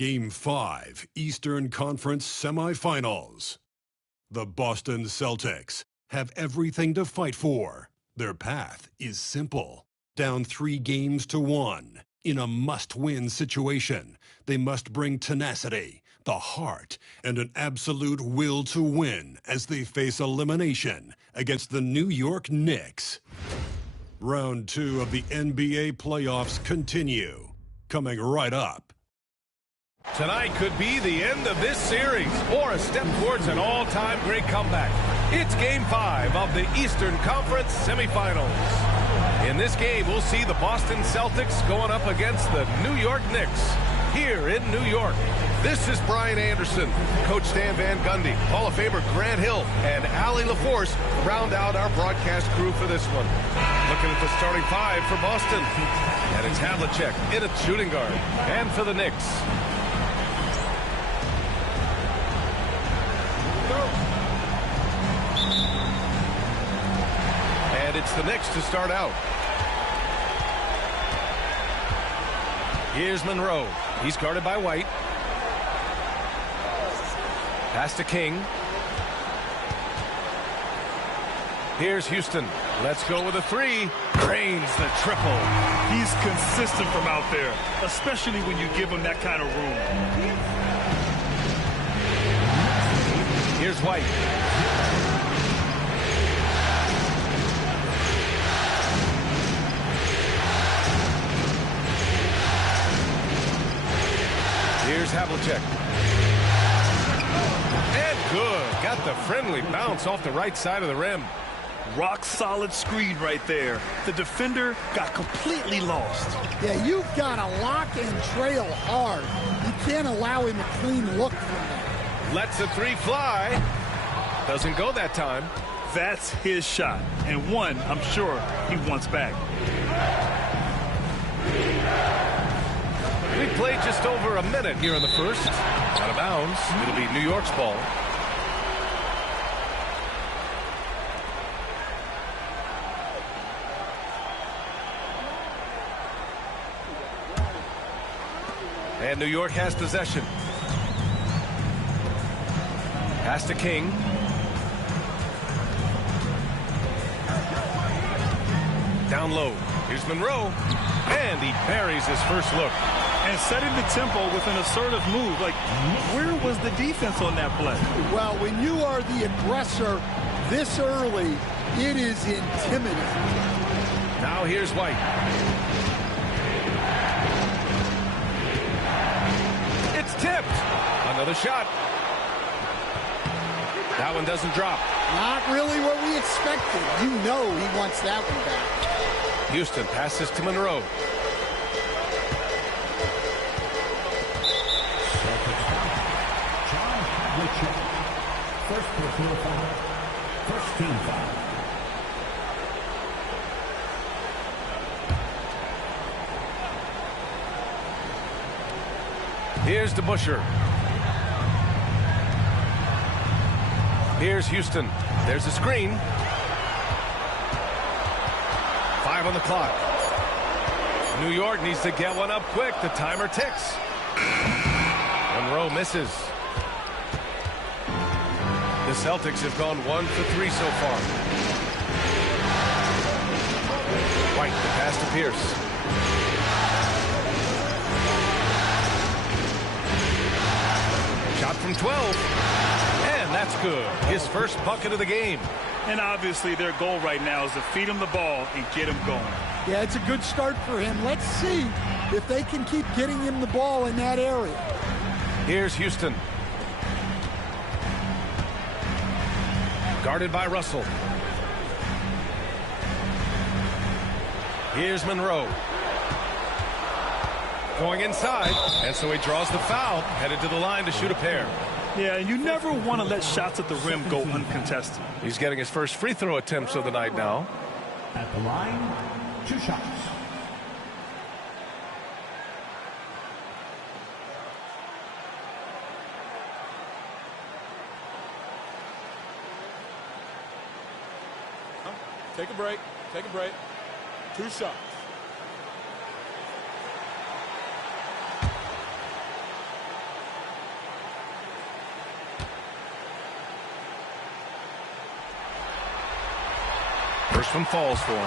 Game 5, Eastern Conference Semifinals. The Boston Celtics have everything to fight for. Their path is simple. Down 3-1 in a must-win situation, they must bring tenacity, the heart, and an absolute will to win as they face elimination against the New York Knicks. Round 2 of the NBA playoffs continue. Coming right up. Tonight could be the end of this series or a step towards an all-time great comeback. It's Game 5 of the Eastern Conference Semifinals. In this game, we'll see the Boston Celtics going up against the New York Knicks here in New York. This is Brian Anderson, Coach Stan Van Gundy, Hall of Famer Grant Hill, and Allie LaForce round out our broadcast crew for this one. Looking at the starting 5 for Boston. And it's Havlicek in at shooting guard. And for the Knicks, and it's the Knicks to start out. Here's Monroe. He's guarded by White. Pass to King. Here's Houston. Let's go with a 3. Drains the triple. He's consistent from out there, especially when you give him that kind of room. Here's White. Here's Havlicek. And good. Got the friendly bounce off the right side of the rim. Rock solid screen right there. The defender got completely lost. Yeah, you've got to lock and trail hard. You can't allow him a clean look from that. Lets the 3 fly. Doesn't go that time. That's his shot, and one I'm sure he wants back. We played just over a minute here in the first. Out of bounds. It'll be New York's ball. And New York has possession. Pass to King. Down low. Here's Monroe. And he buries his first look. And setting the tempo with an assertive move. Like, where was the defense on that play? Well, when you are the aggressor this early, it is intimidating. Now here's White. It's tipped. Another shot. That one doesn't drop. Not really what we expected. You know he wants that one back. Houston passes to Monroe. First personal foul. First team foul. Here's DeBusschere. Here's Houston. There's a screen. 5 on the clock. New York needs to get one up quick. The timer ticks. Monroe misses. The Celtics have gone 1 for 3 so far. White, the pass to Pierce. Shot from 12. And that's good. His first bucket of the game. And obviously their goal right now is to feed him the ball and get him going. Yeah, it's a good start for him. Let's see if they can keep getting him the ball in that area. Here's Houston. Guarded by Russell. Here's Monroe. Going inside, and so he draws the foul, headed to the line to shoot a pair. Yeah, and you never want to let shots at the rim go uncontested. He's getting his first free throw attempts of the night now. At the line, 2 shots. Take a break. Take a break. 2 shots. First one falls for him.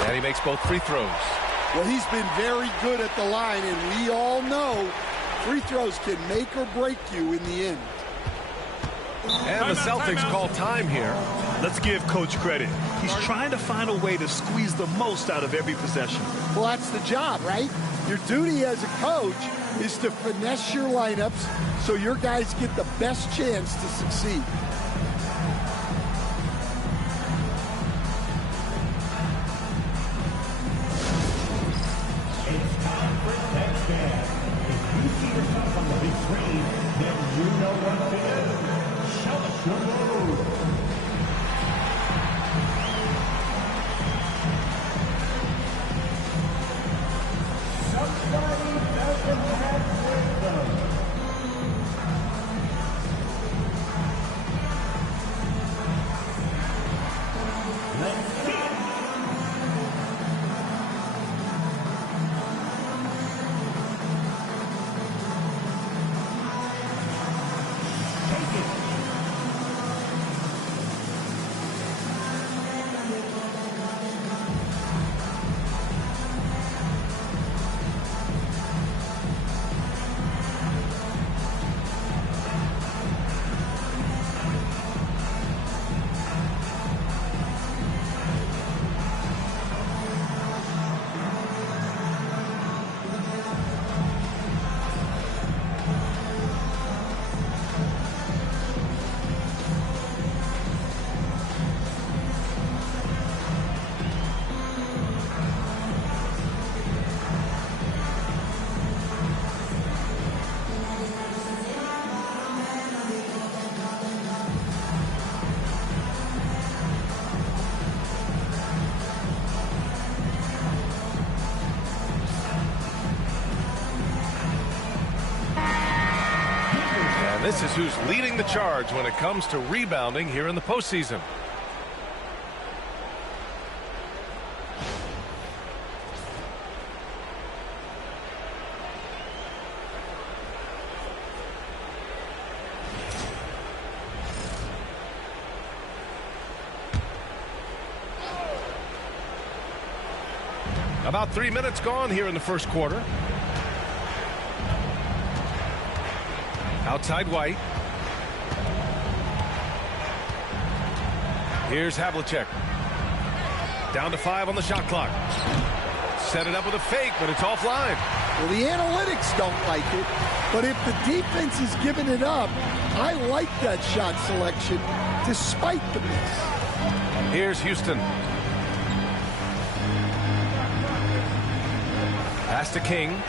And he makes both free throws. Well, he's been very good at the line, and we all know free throws can make or break you in the end. And the Celtics call time here. Let's give Coach credit. He's trying to find a way to squeeze the most out of every possession. Well, that's the job, right? Your duty as a coach is to finesse your lineups so your guys get the best chance to succeed. It's time for touchdown. If you see yourself on the big screen, then you know what to do. Show us your move. Somebody doesn't have rhythm. Let's see it. Take it. And this is who's leading the charge when it comes to rebounding here in the postseason. About 3 minutes gone here in the first quarter. Outside White. Here's Havlicek. Down to 5 on the shot clock. Set it up with a fake, but it's offline. Well, the analytics don't like it, but if the defense is giving it up, I like that shot selection despite the miss. Here's Houston. Pass to King.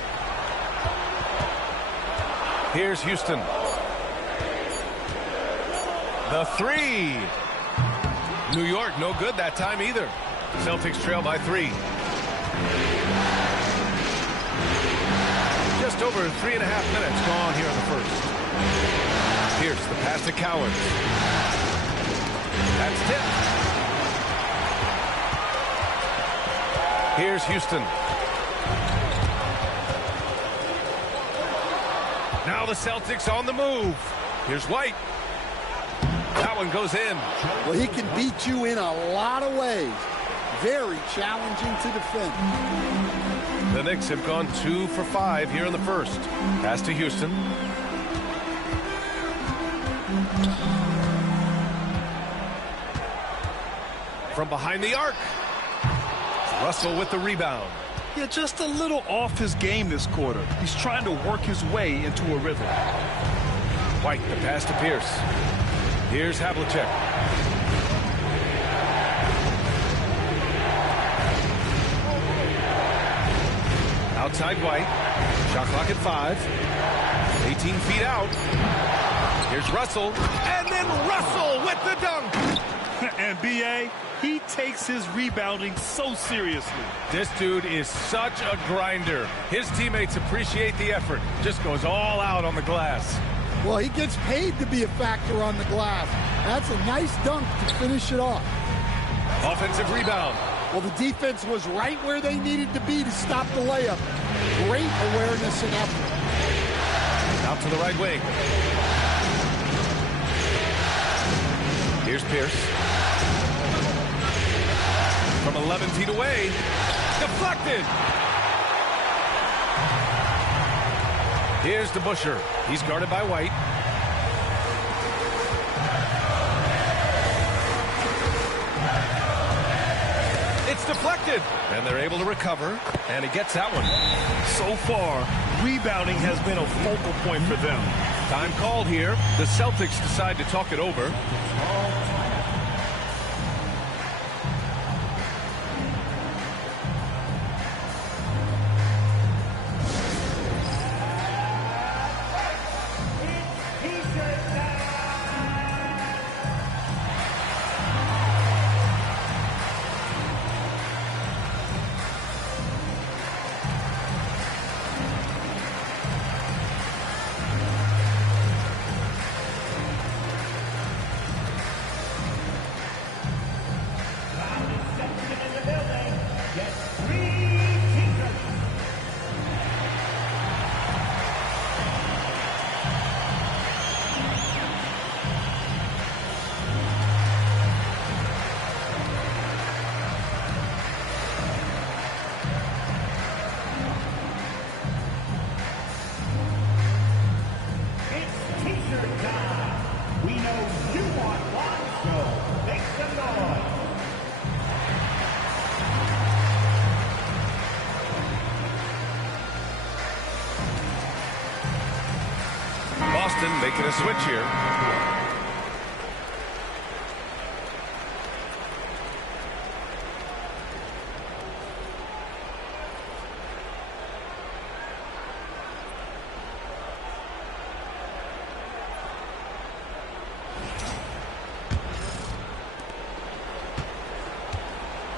Here's Houston. The three. New York, no good that time either. Celtics trail by 3. Just over 3.5 minutes gone here in the first. Here's the pass to Coward. That's tipped. Here's Houston. Now the Celtics on the move. Here's White. That one goes in. Well, he can beat you in a lot of ways. Very challenging to defend. The Knicks have gone 2 for 5 here in the first. Pass to Houston. From behind the arc. Russell with the rebound. Yeah, just a little off his game this quarter. He's trying to work his way into a rhythm. White, the pass to Pierce. Here's Havlicek. Outside White. Shot clock at 5. 18 feet out. Here's Russell. And then Russell with the dunk. And B.A., He takes his rebounding so seriously. This dude is such a grinder. His teammates appreciate the effort. Just goes all out on the glass. Well, he gets paid to be a factor on the glass. That's a nice dunk to finish it off. Offensive rebound. Well, the defense was right where they needed to be to stop the layup. Great awareness and effort. Out to the right wing. Here's Pierce. From 11 feet away. Deflected. Here's DeBusschere. He's guarded by White. It's deflected. And they're able to recover. And he gets that one. So far, rebounding has been a focal point for them. Time called here. The Celtics decide to talk it over. Boston making a switch here.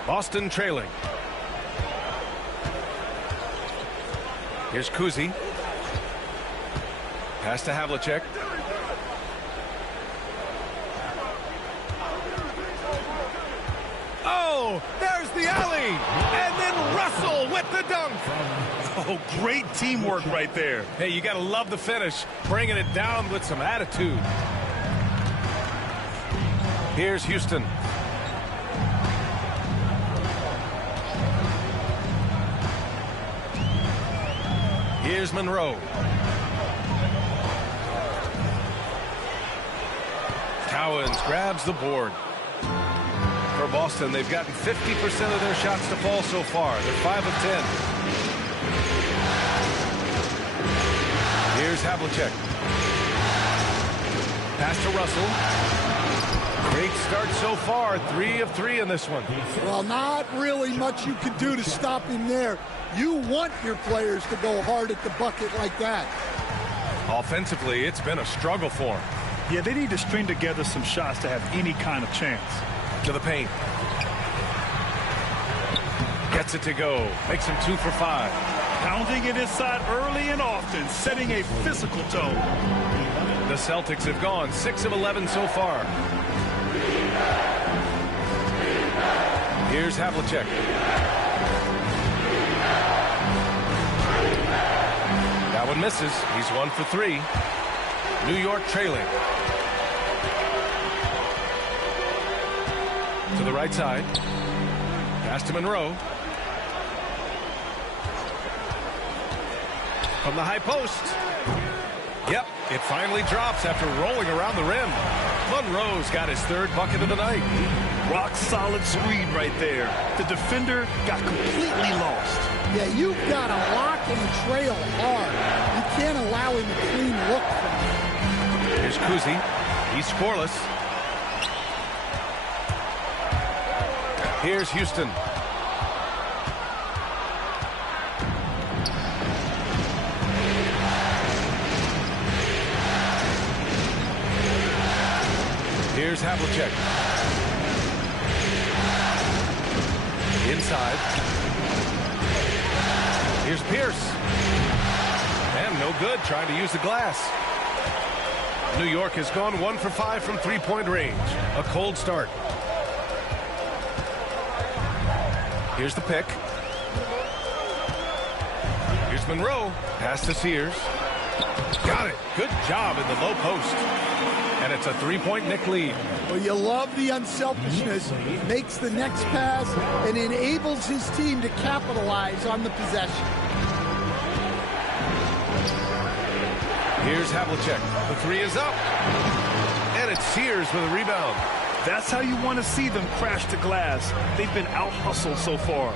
Boston trailing. Here's Kuzi. Pass to Havlicek. Oh, there's the alley. And then Russell with the dunk. Oh, great teamwork right there. Hey, you got to love the finish. Bringing it down with some attitude. Here's Houston. Here's Monroe. Cowens grabs the board. For Boston, they've gotten 50% of their shots to fall so far. They're 5 of 10. Here's Havlicek. Pass to Russell. Great start so far. 3 of 3 in this one. Well, not really much you can do to stop him there. You want your players to go hard at the bucket like that. Offensively, it's been a struggle for him. Yeah, they need to string together some shots to have any kind of chance. To the paint. Gets it to go. Makes him 2 for 5. Pounding it inside early and often, setting a physical tone. The Celtics have gone 6 of 11 so far. Here's Havlicek. That one misses. He's 1 for 3. New York trailing. To the right side. Pass to Monroe. From the high post. Yep, it finally drops after rolling around the rim. Monroe's got his 3rd bucket of the night. Rock solid screen right there. The defender got completely lost. Yeah, you've got to lock and trail hard. You can't allow him a clean look from him. Here's Kuzi. He's scoreless. Here's Houston. Here's Havlicek. Inside. Here's Pierce. And no good, trying to use the glass. New York has gone 1 for 5 from three-point range. A cold start. Here's the pick. Here's Monroe. Pass to Sears. Got it. Good job in the low post. And it's a three-point Knick lead. Well, you love the unselfishness. Makes the next pass and enables his team to capitalize on the possession. Here's Havlicek. The three is up. And it's Sears with a rebound. That's how you want to see them crash the glass. They've been out-hustled so far.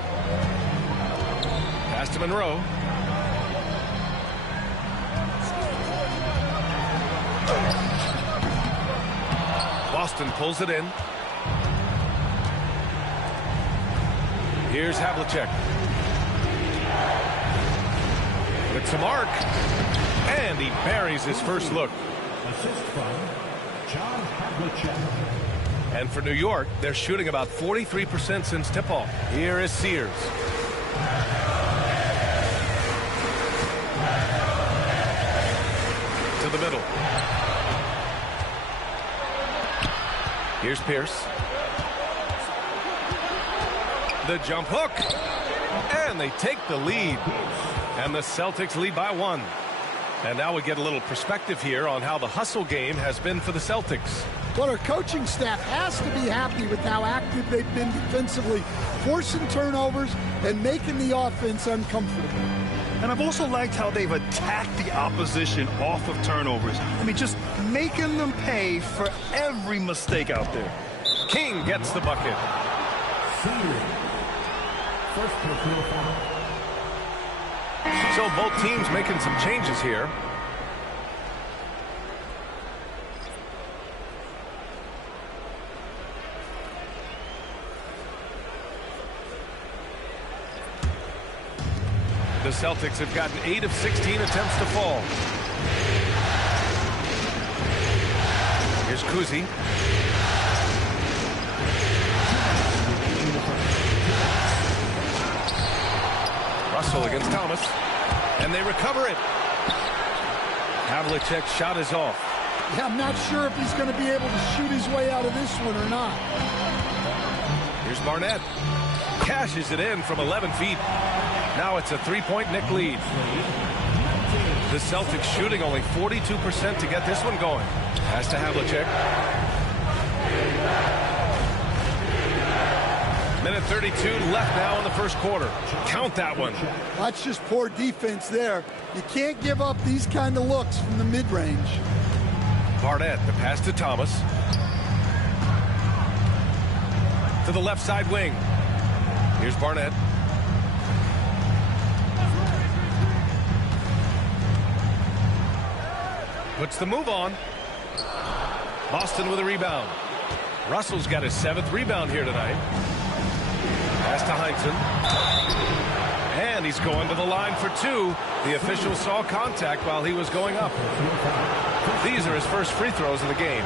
Pass to Monroe. Boston pulls it in. Here's Havlicek. With some arc. And he buries his first look. Assist from John Havlicek. And for New York, they're shooting about 43% since tip-off. Here is Sears. To the middle. Here's Pierce. The jump hook. And they take the lead. And the Celtics lead by 1. And now we get a little perspective here on how the hustle game has been for the Celtics. But our coaching staff has to be happy with how active they've been defensively, forcing turnovers and making the offense uncomfortable. And I've also liked how they've attacked the opposition off of turnovers. I mean, just making them pay for every mistake out there. King gets the bucket. First personal foul. So both teams making some changes here. The Celtics have gotten 8 of 16 attempts to fall. Here's Kuzi. Russell against Thomas. And they recover it. Havlicek's shot is off. Yeah, I'm not sure if he's going to be able to shoot his way out of this one or not. Here's Barnett. Cashes it in from 11 feet. Now it's a three-point Knick lead. The Celtics shooting only 42% to get this one going. Pass to Havlicek. Minute 32 left now in the first quarter. Count that one. That's just poor defense there. You can't give up these kind of looks from the mid-range. Barnett, the pass to Thomas. To the left side wing. Here's Barnett. Puts the move on. Boston with a rebound. Russell's got his 7th rebound here tonight. Pass to Heinsohn. And he's going to the line for 2. The official saw contact while he was going up. These are his first free throws of the game.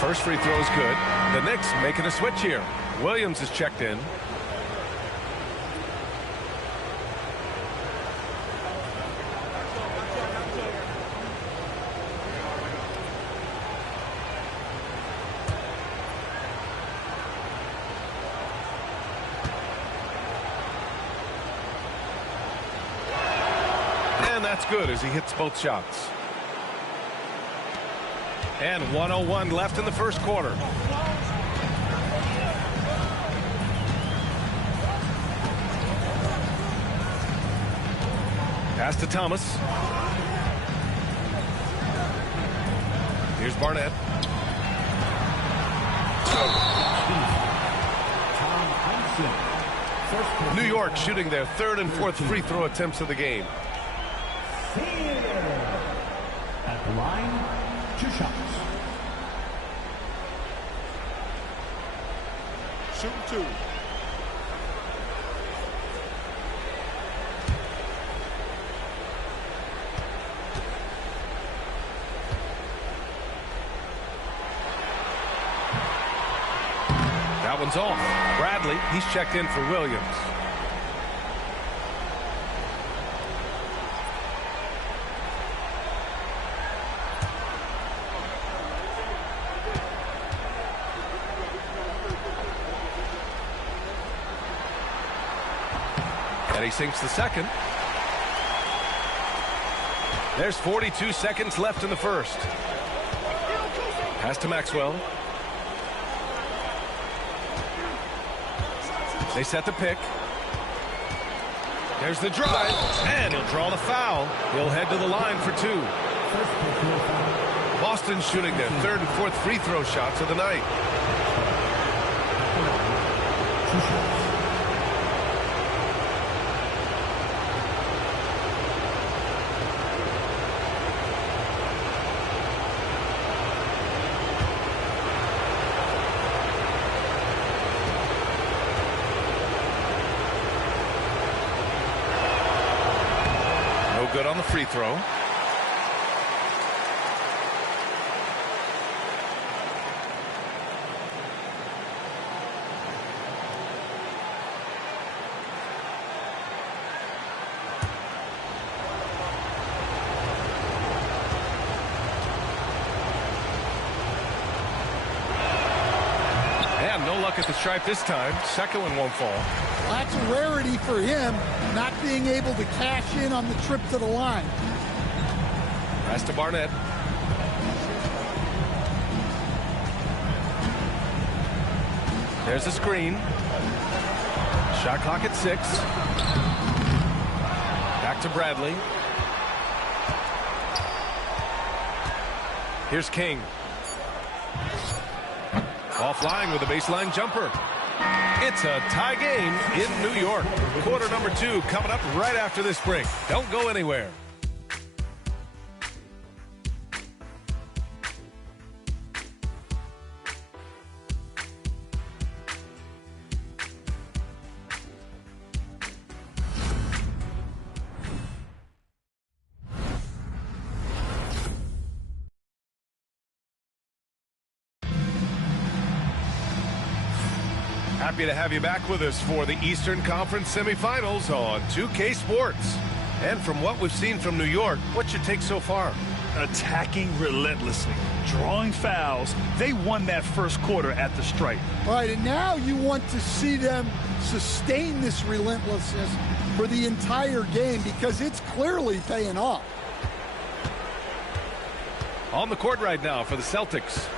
First free throw is good. The Knicks making a switch here. Williams is checked in. And that's good as he hits both shots. And 1:01 left in the first quarter. Pass to Thomas. Here's Barnett. New York shooting their 3rd and 4th free throw attempts of the game. Theater. At the line, 2 shots. Shooting 2. That one's off. Bradley, he's checked in for Williams. And he sinks the second. There's 42 seconds left in the first. Pass to Maxwell. They set the pick. There's the drive, and he'll draw the foul. He'll head to the line for 2. Boston shooting their 3rd and 4th free throw shots of the night. Good on the free throw. And no luck at the stripe this time. Second one won't fall. That's a rarity for him, not being able to cash in on the trip to the line. Pass to Barnett. There's a screen. Shot clock at 6. Back to Bradley. Here's King. Offline with a baseline jumper. It's a tie game in New York. Quarter number 2 coming up right after this break. Don't go anywhere. Happy to have you back with us for the Eastern Conference Semifinals on 2K Sports. And from what we've seen from New York, what's your take so far? Attacking relentlessly, drawing fouls. They won that first quarter at the stripe. All right, and now you want to see them sustain this relentlessness for the entire game because it's clearly paying off. On the court right now for the Celtics.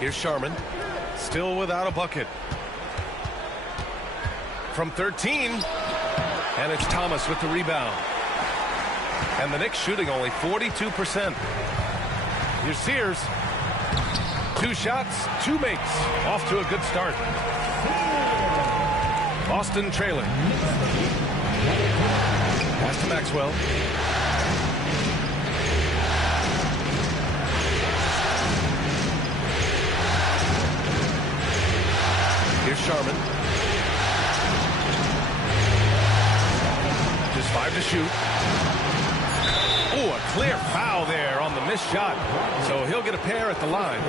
Here's Sharman, still without a bucket. From 13, and it's Thomas with the rebound. And the Knicks shooting only 42%. Here's Sears. 2 shots, 2 makes. Off to a good start. Boston trailing. Pass to Maxwell. Here's Sharman. Just 5 to shoot. Oh, a clear foul there on the missed shot. So he'll get a pair at the line.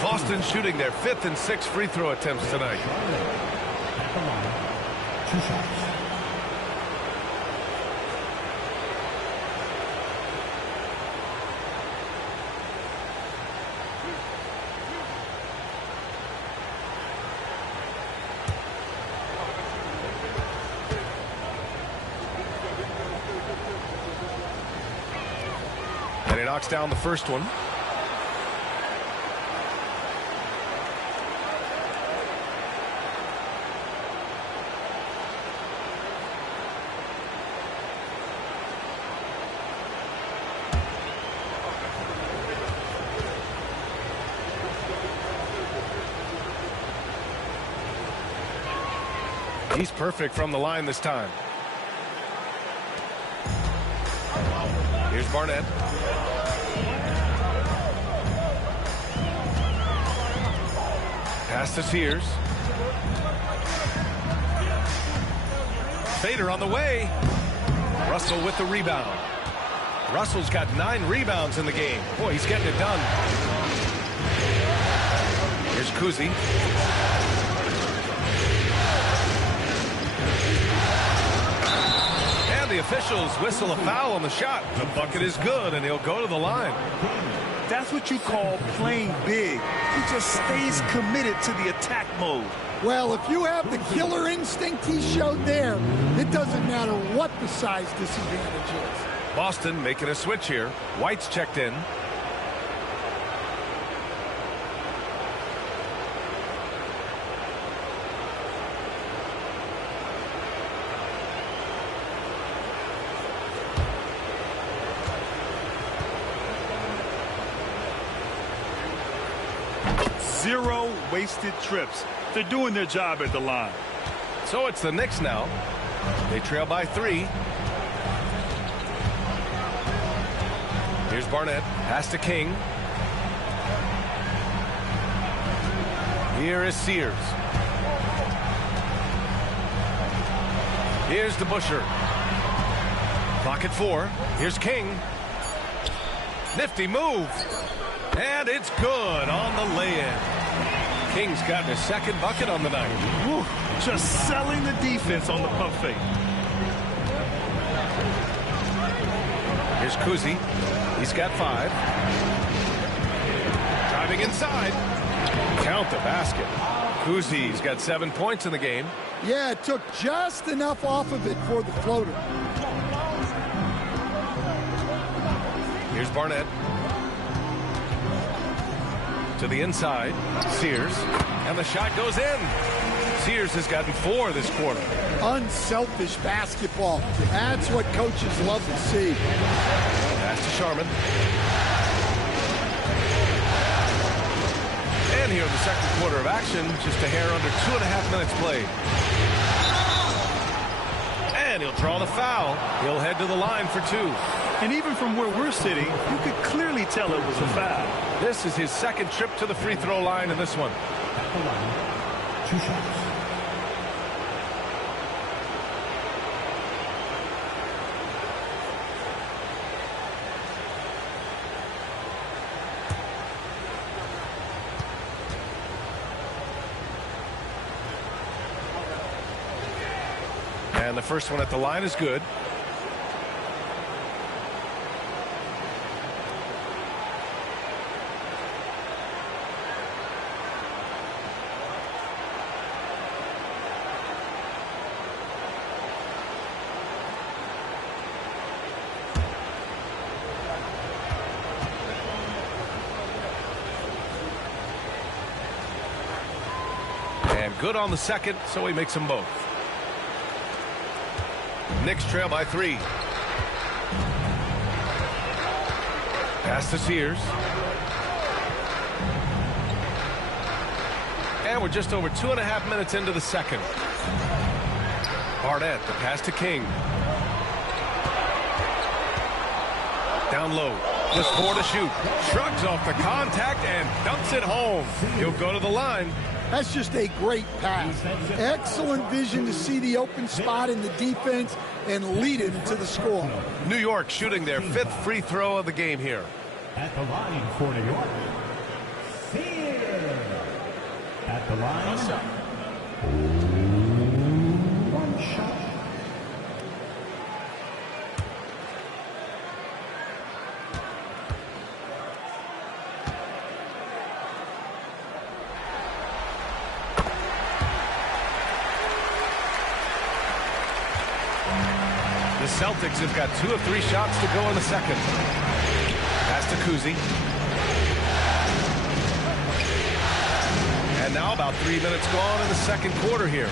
Boston shooting their 5th and 6th free throw attempts tonight. At the line, 2 shots. And he knocks down the first one. He's perfect from the line this time. Here's Barnett. Pass to Sears. Fader on the way. Russell with the rebound. Russell's got 9 rebounds in the game. Boy, he's getting it done. Here's Kuzi. And the officials whistle a foul on the shot. The bucket is good, and he'll go to the line. That's what you call playing big. He just stays committed to the attack mode. Well, if you have the killer instinct he showed there, it doesn't matter what the size disadvantage is. Boston making a switch here. White's checked in. Zero wasted trips. They're doing their job at the line. So it's the Knicks now. They trail by 3. Here's Barnett. Pass to King. Here is Sears. Here's the Busher. Clock at 4. Here's King. Nifty move. And it's good on the lay-in. King's gotten his second bucket on the night. Whew, just selling the defense on the pump fake. Here's Kuzi. He's got 5. Driving inside. Count the basket. Kuzi's got 7 points in the game. Yeah, it took just enough off of it for the floater. Here's Barnett. To the inside. Sears. And the shot goes in. Sears has gotten 4 this quarter. Unselfish basketball. That's what coaches love to see. Pass to Sharman. And here in the second quarter of action, just a hair under 2.5 minutes played. And he'll draw the foul. He'll head to the line for 2. And even from where we're sitting, you could clearly tell it was a foul. This is his second trip to the free throw line in this one. At the line, 2 shots. And the first one at the line is good. And good on the second, so he makes them both. Knicks trail by 3. Pass to Sears. And we're just over 2.5 minutes into the second. Barnett, the pass to King. Down low. Just 4 to shoot. Shrugs off the contact and dumps it home. He'll go to the line. That's just a great pass. Excellent vision to see the open spot in the defense and lead him to the score. New York shooting their 5th free throw of the game here. At the line for New York, Sears. At the line, 1 shot. The Celtics have got 2 of 3 shots to go in the second. Pass to Kuzi. And now about 3 minutes gone in the second quarter here.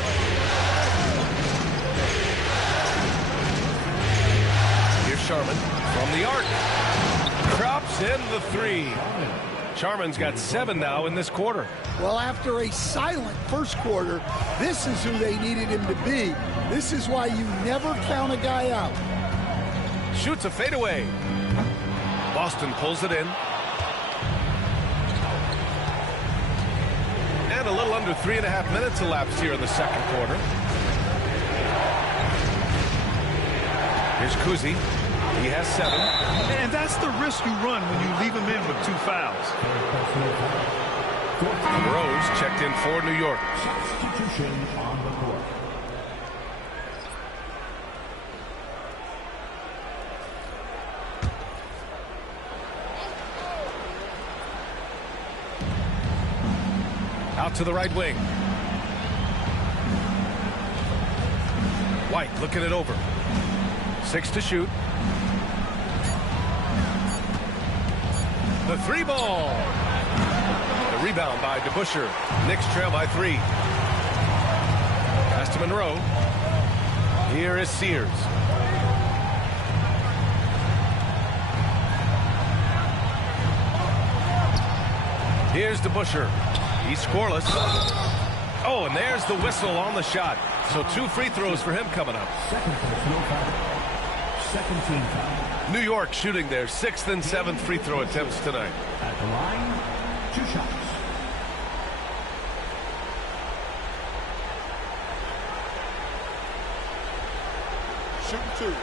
Here's Sharman from the arc. Drops in the 3. Charman's got 7 now in this quarter. Well, after a silent first quarter, this is who they needed him to be. This is why you never count a guy out. Shoots a fadeaway. Boston pulls it in. And a little under 3.5 minutes elapsed here in the second quarter. Here's Kuzi. He has 7. And that's the risk you run when you leave him in with 2 fouls. Rose checked in for New York. Substitution on the court. Out to the right wing. White looking it over. 6 to shoot. The 3 ball. The rebound by DeBusschere. Knicks trail by 3. Pass to Monroe. Here is Sears. Here's DeBusschere. He's scoreless. Oh, and there's the whistle on the shot. So 2 free throws for him coming up. Second personal foul. Second team foul. New York shooting their 6th and 7th free throw attempts tonight. At the line, 2 shots. Shooting 2.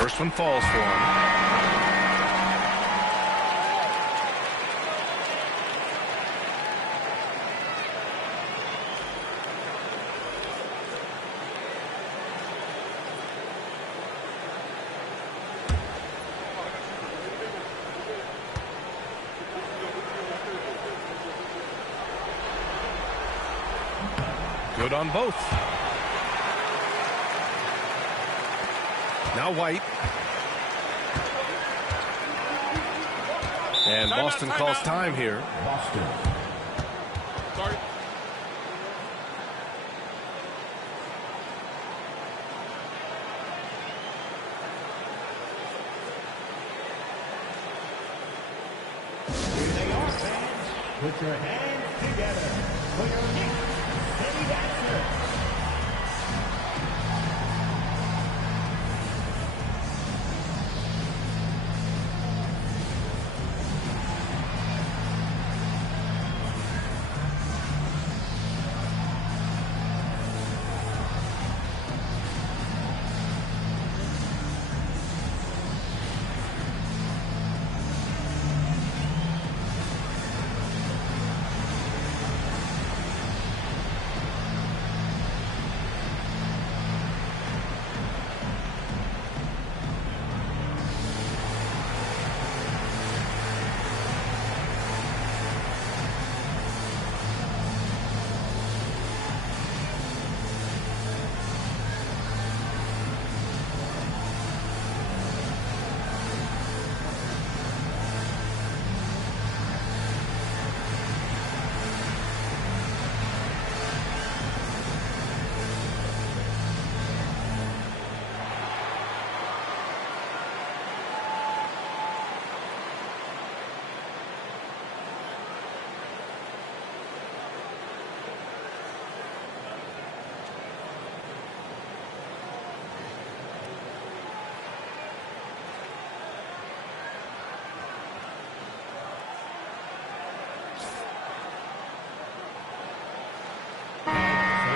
First one falls for him. Good on both. Now White. And Boston calls time here. Boston. Sorry. Here they are, fans. Put your hands together for your Knicks City Dancers.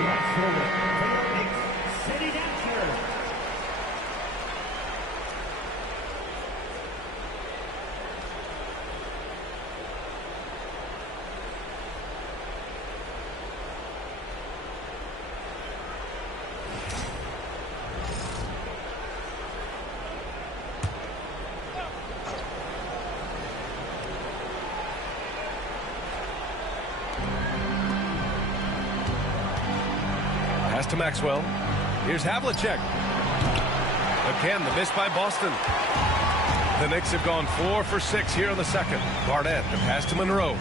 Let's roll it for your Knicks City Dancers. Pass to Maxwell. Here's Havlicek. Again, the miss by Boston. The Knicks have gone 4 for 6 here in the second. Barnett, the pass to Monroe.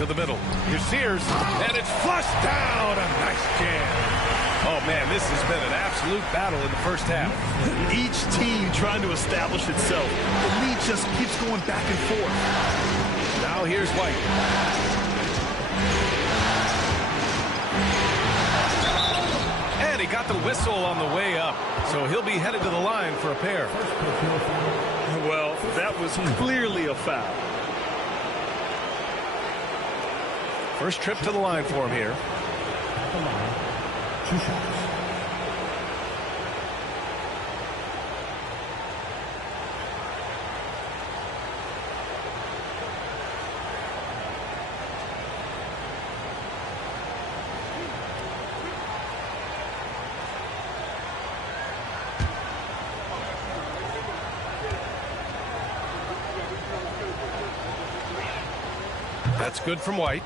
to the middle. Here's Sears, and it's flushed down. A nice jam. Oh, man, this has been an absolute battle in the first half. Each team trying to establish itself. The lead just keeps going back and forth. Now here's White. And he got the whistle on the way up, so he'll be headed to the line for a pair. Well, that was clearly a foul. First trip to the line for him here. At the line, 2 shots. That's good from White.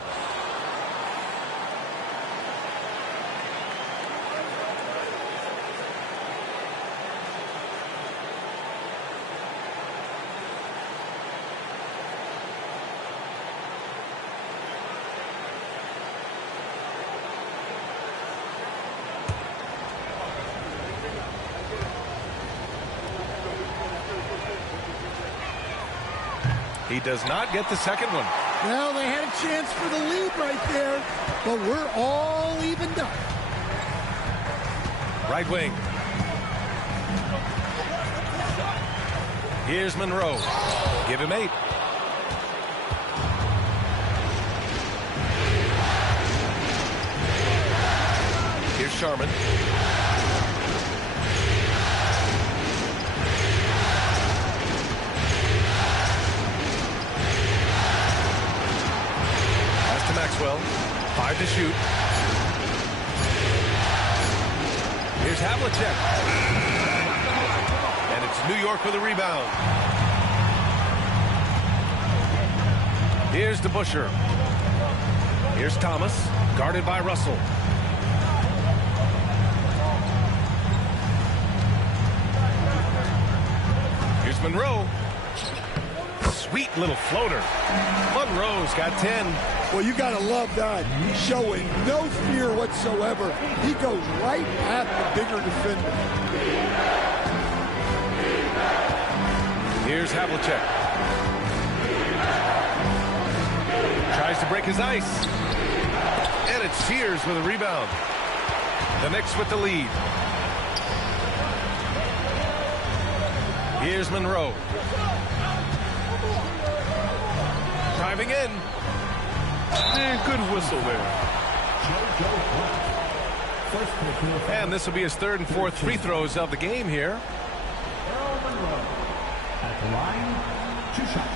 He does not get the second one. Well, they had a chance for the lead right there, but we're all evened up. Right wing. Here's Monroe. Give him 8. Here's Sharman. Maxwell, 5 to shoot. Here's Havlicek. And it's New York with a rebound. Here's DeBusschere. Here's Thomas, guarded by Russell. Here's Monroe. Sweet little floater. Monroe's got 10. Well, you got to love that. Showing no fear whatsoever. He goes right at the bigger defender. Here's Havlicek. Tries to break his ice. And it's Sears with a rebound. The Knicks with the lead. Here's Monroe. Driving in. And good whistle there. And this will be his 3rd and 4th free throws of the game here. At the line, 2 shots.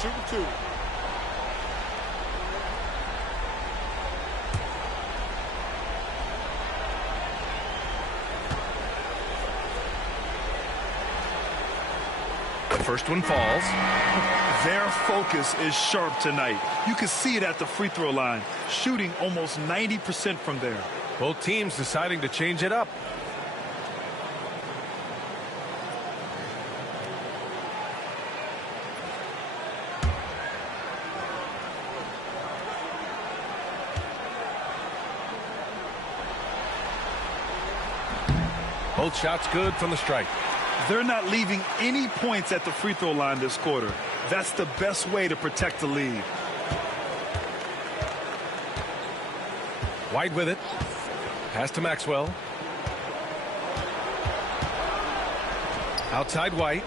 Shooting 2. First one falls. Their focus is sharp tonight. You can see it at the free throw line, shooting almost 90% from there. Both teams deciding to change it up. Both shots good from the strike. They're not leaving any points at the free throw line this quarter. That's the best way to protect the lead. White with it. Pass to Maxwell. Outside White.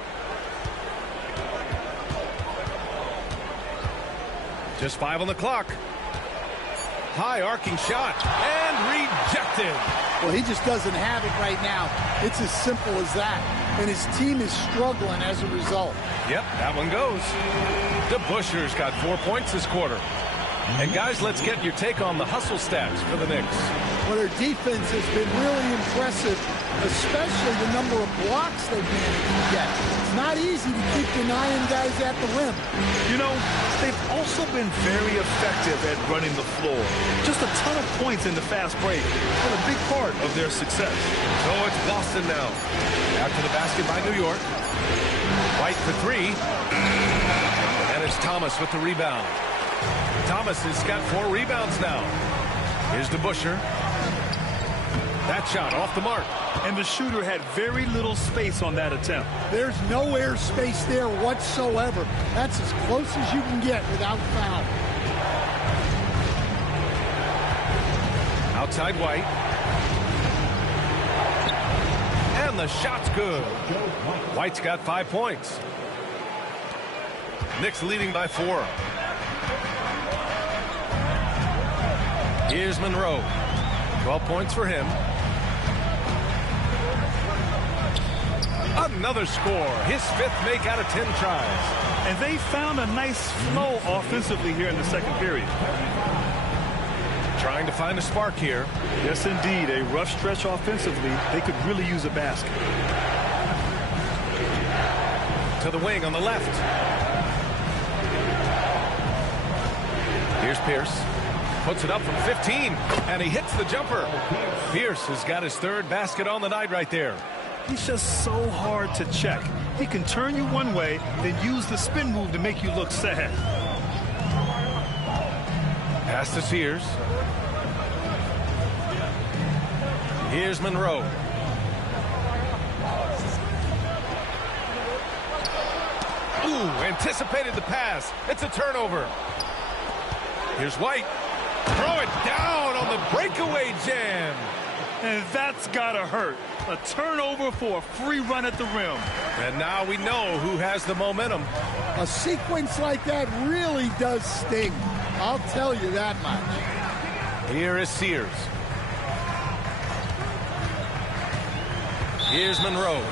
Just 5 on the clock. High arcing shot and rejected. Well, he just doesn't have it right now. It's as simple as that. And his team is struggling as a result. Yep, that one goes. DeBusschere's got 4 points this quarter. And guys, let's get your take on the hustle stats for the Knicks. Well, their defense has been really impressive, especially the number of blocks they've managed to get. It's not easy to keep denying guys at the rim. You know, they've also been very effective at running the floor. Just a ton of points in the fast break. Been a big part of their success. So it's Boston now. After the basket by New York. White for three. And it's Thomas with the rebound. Thomas has got 4 rebounds now. Here's DeBusschere. That shot off the mark. And the shooter had very little space on that attempt. There's no air space there whatsoever. That's as close as you can get without foul. Outside White. And the shot's good. White's got 5 points. Knicks leading by 4. Here's Monroe. 12 points for him. Another score. His 5th make out of 10 tries. And they found a nice flow offensively here in the second period. Trying to find a spark here. Yes, indeed. A rough stretch offensively. They could really use a basket. To the wing on the left. Here's Pierce. Puts it up from 15. And he hits the jumper. Pierce has got his 3rd basket on the night right there. He's just so hard to check. He can turn you one way, then use the spin move to make you look sad. Pass to Sears. Here's Monroe. Ooh, anticipated the pass. It's a turnover. Here's White. Throw it down on the breakaway jam. And that's gotta hurt. A turnover for a free run at the rim. And now we know who has the momentum. A sequence like that really does sting. I'll tell you that much. Here is Sears. Here's Monroe.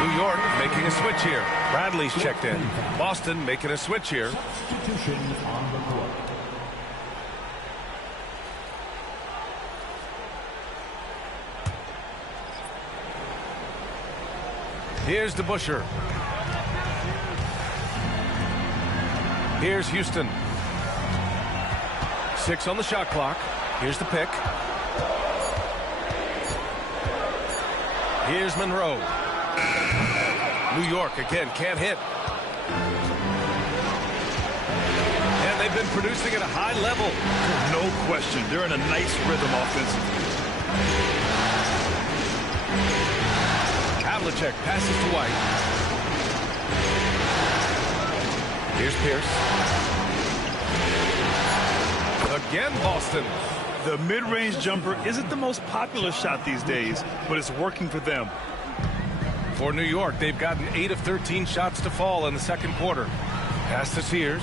New York making a switch here. Bradley's checked in. Boston making a switch here. Substitution on the court. Here's DeBusschere. Here's Houston. 6 on the shot clock. Here's the pick. Here's Monroe. New York again can't hit. And they've been producing at a high level. No question. They're in a nice rhythm offensively. Havlicek passes to White. Here's Pierce. Again, Boston. The mid-range jumper isn't the most popular shot these days, but it's working for them. For New York, they've gotten 8 of 13 shots to fall in the second quarter. Pass to Sears.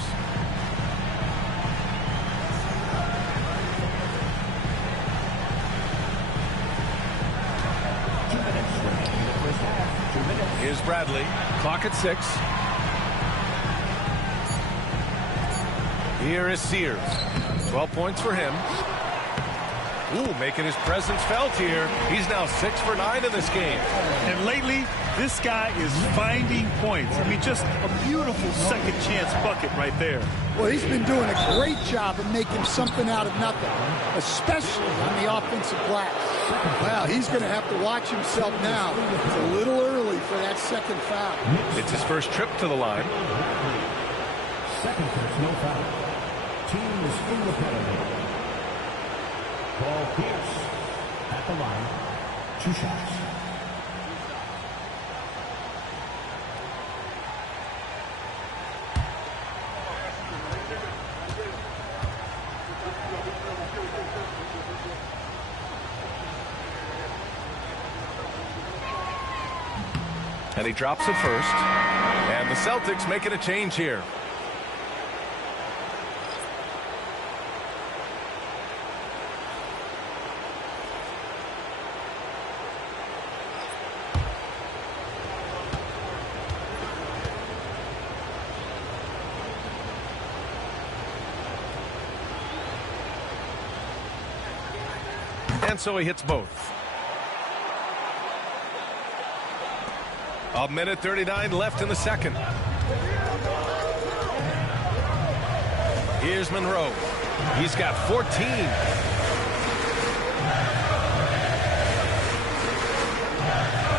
Here's Bradley. Clock at 6. Here is Sears. 12 points for him. Ooh, making his presence felt here. He's now 6 for 9 in this game. And lately, this guy is finding points. I mean, just a beautiful second chance bucket right there. Well, he's been doing a great job of making something out of nothing, especially on the offensive glass. Well, he's going to have to watch himself now. It's a little early for that second foul. It's his first trip to the line. Second personal foul. Team is in the penalty. Paul Pierce at the line. 2 shots. And he drops it first. And the Celtics making a change here. And so he hits both. A minute 39 left in the second. Here's Monroe. He's got 14.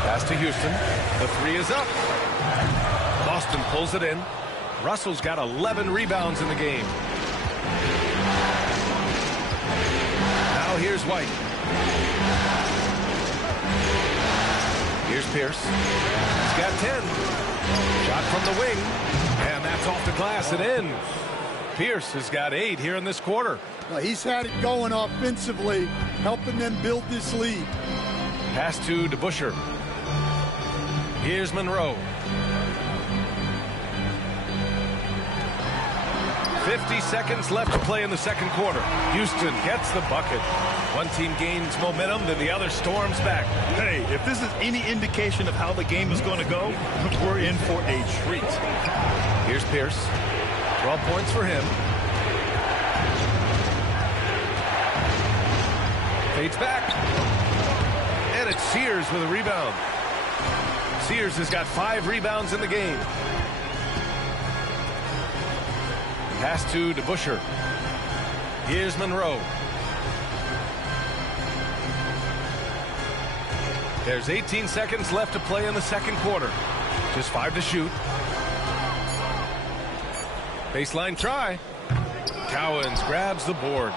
Pass to Houston. The three is up. Boston pulls it in. Russell's got 11 rebounds in the game. Now here's White. Here's Pierce. He's got 10. Shot from the wing. And that's off the glass and in. Pierce has got 8 here in this quarter. Well, he's had it going offensively, helping them build this lead. Pass to DeBusschere. Here's Monroe. 50 seconds left to play in the second quarter. Houston gets the bucket. One team gains momentum, then the other storms back. Hey, if this is any indication of how the game is going to go, we're in for a treat. Here's Pierce. 12 points for him. Fades back. And it's Sears with a rebound. Sears has got 5 rebounds in the game. Pass to DeBusschere. Here's Monroe. There's 18 seconds left to play in the second quarter. Just 5 to shoot. Baseline try. Cowens grabs the board.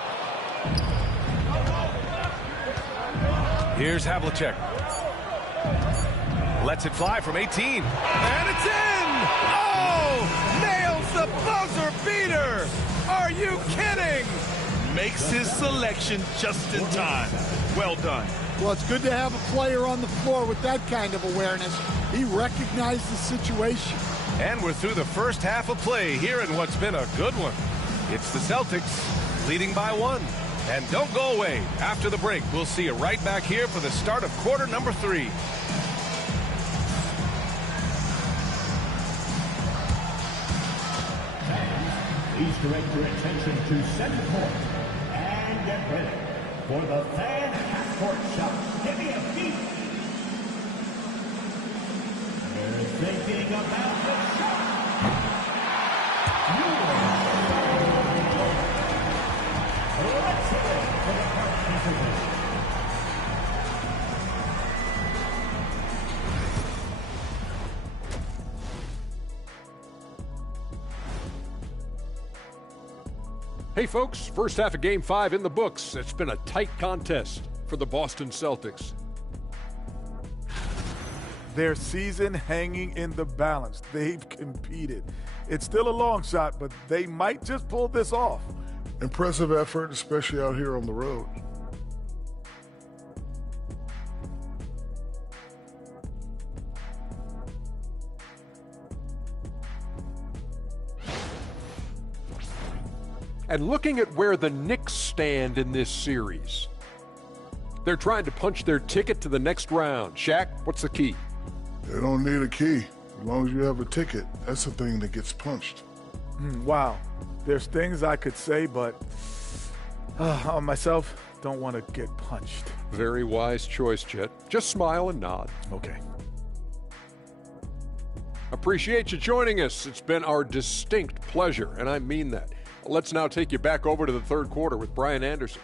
Here's Havlicek. Lets it fly from 18. And it's in! Oh! Nails the buzzer beater! Are you kidding? Makes his selection just in time. Well done. Well, it's good to have a player on the floor with that kind of awareness. He recognized the situation. And we're through the first half of play here in what's been a good one. It's the Celtics leading by 1. And don't go away. After the break, we'll see you right back here for the start of quarter number 3. Please direct your attention to center court and get ready for the fan half-court shot. Give me a beat. They're thinking about the shot. Let's hit it for the participants. Hey folks, first half of Game 5 in the books. It's been a tight contest for the Boston Celtics. Their season hanging in the balance. They've competed. It's still a long shot, but they might just pull this off. Impressive effort, especially out here on the road. And looking at where the Knicks stand in this series, they're trying to punch their ticket to the next round. Shaq, what's the key? They don't need a key. As long as you have a ticket, that's the thing that gets punched. Wow. There's things I could say, but on myself, don't want to get punched. Very wise choice, Chet. Just smile and nod. Okay. Appreciate you joining us. It's been our distinct pleasure, and I mean that. Let's now take you back over to the third quarter with Brian Anderson.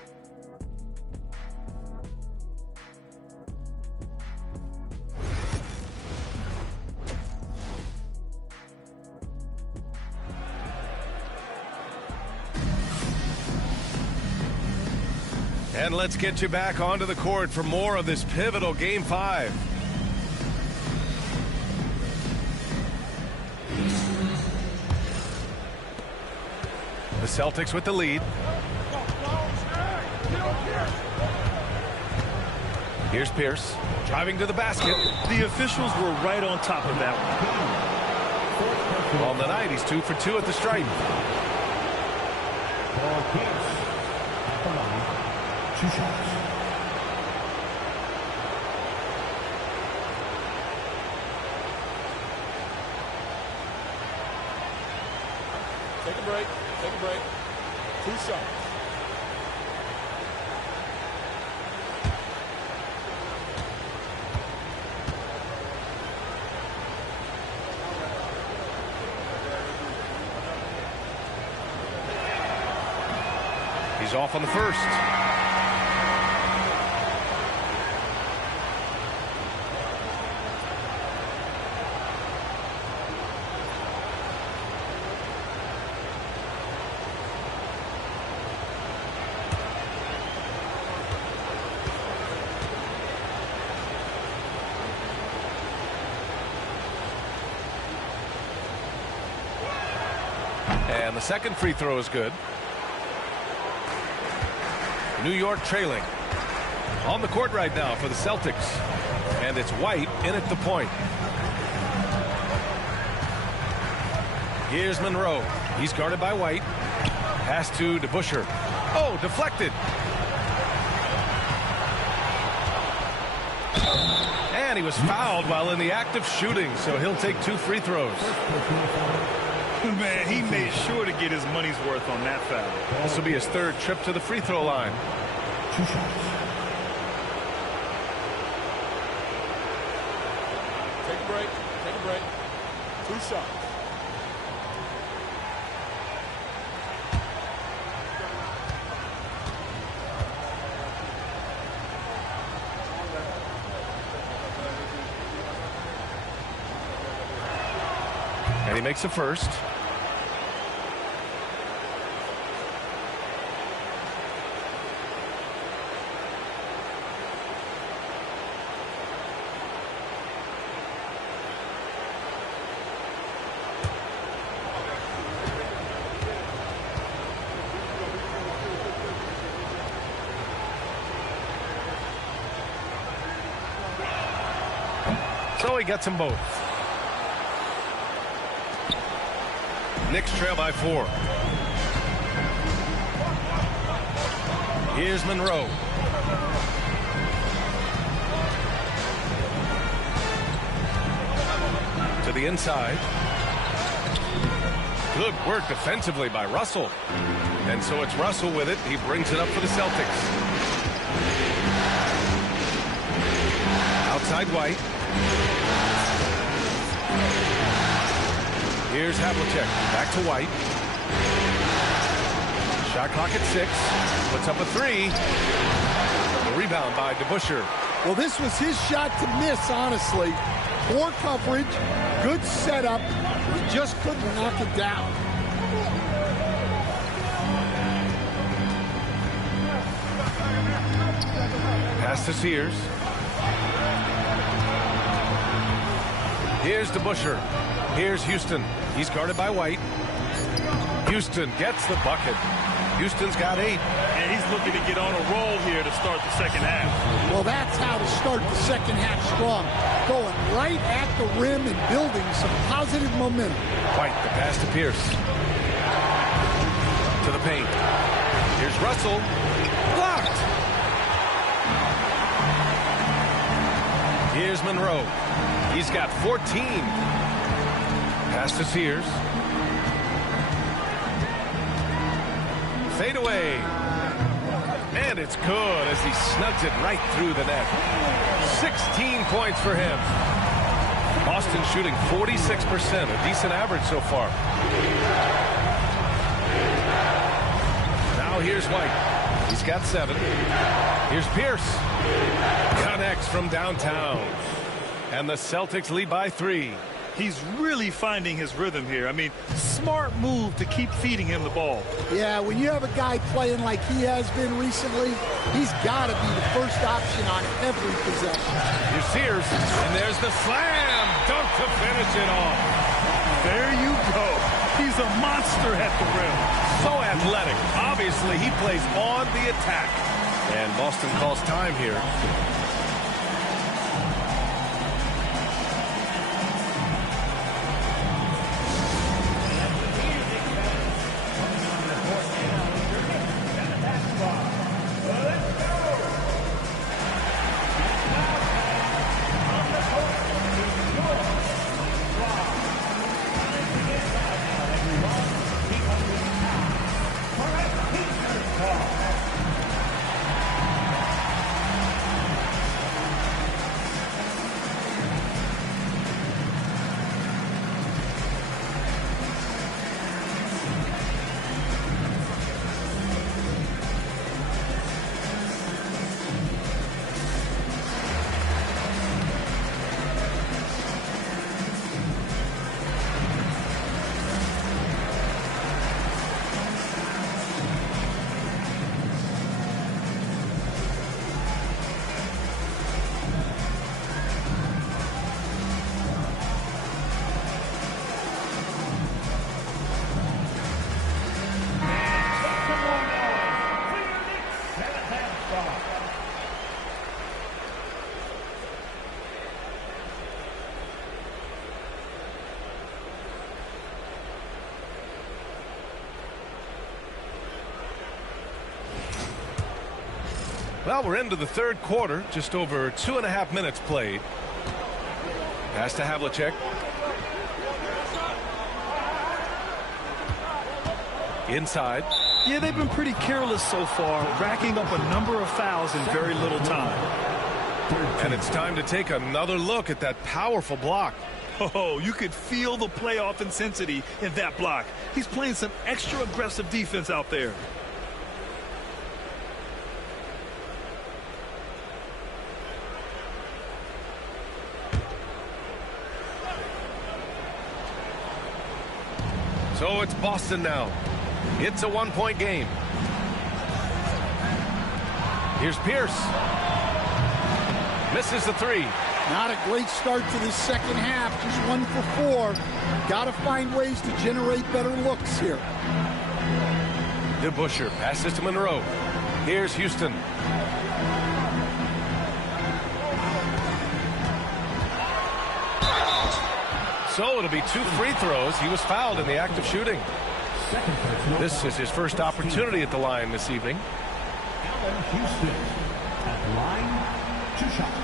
And let's get you back onto the court for more of this pivotal Game 5. The Celtics with the lead. Here's Pierce driving to the basket. The officials were right on top of that one. On the night, he's 2 for 2 at the stripe. For Pierce. At the line, 2 shots. Take a break. Take a break. 2 shots. He's off on the first. And the second free throw is good. New York trailing. On the court right now for the Celtics. And it's White in at the point. Here's Monroe. He's guarded by White. Pass to DeBusschere. Oh, deflected. And he was fouled while in the act of shooting, so he'll take 2 free throws. Man, he made sure to get his money's worth on that foul. This will be his 3rd trip to the free throw line. 2 shots. Take a break. Take a break. 2 shots. And he makes a first. So he gets them both. Knicks trail by 4. Here's Monroe. To the inside. Good work defensively by Russell. And so it's Russell with it. He brings it up for the Celtics. Outside White. Here's Havlicek. Back to White. Shot clock at 6. Puts up a 3. The rebound by DeBusschere. Well, this was his shot to miss, honestly. Poor coverage, good setup. He just couldn't knock it down. Pass to Sears. Here's DeBusschere. Here's Houston. He's guarded by White. Houston gets the bucket. Houston's got 8. And he's looking to get on a roll here to start the second half. Well, that's how to start the second half strong. Going right at the rim and building some positive momentum. White, the pass to Pierce. To the paint. Here's Russell. Blocked. Here's Monroe. He's got 14. Pass to Sears. Fade away. And it's good as he snugs it right through the net. 16 points for him. Boston shooting 46%, a decent average so far. Now here's White. He's got 7. Here's Pierce. Connects from downtown. And the Celtics lead by 3. He's really finding his rhythm here. I mean, smart move to keep feeding him the ball. Yeah, when you have a guy playing like he has been recently, he's got to be the first option on every possession. Here's Sears, and there's the slam dunk to finish it off. There you go. He's a monster at the rim. So athletic. Obviously, he plays on the attack. And Boston calls time here. Well, we're into the third quarter, just over 2.5 minutes played. Pass to Havlicek. Inside. Yeah, they've been pretty careless so far, racking up a number of fouls in very little time. And it's time to take another look at that powerful block. Oh, you could feel the playoff intensity in that block. He's playing some extra aggressive defense out there. So it's Boston now. It's a one-point game. Here's Pierce. Misses the three. Not a great start to this second half. Just 1 for 4. Got to find ways to generate better looks here. DeBusschere passes to Monroe. Here's Houston. So it'll be 2 free throws. He was fouled in the act of shooting. This is his first opportunity at the line this evening. Houston at the line, 2 shots.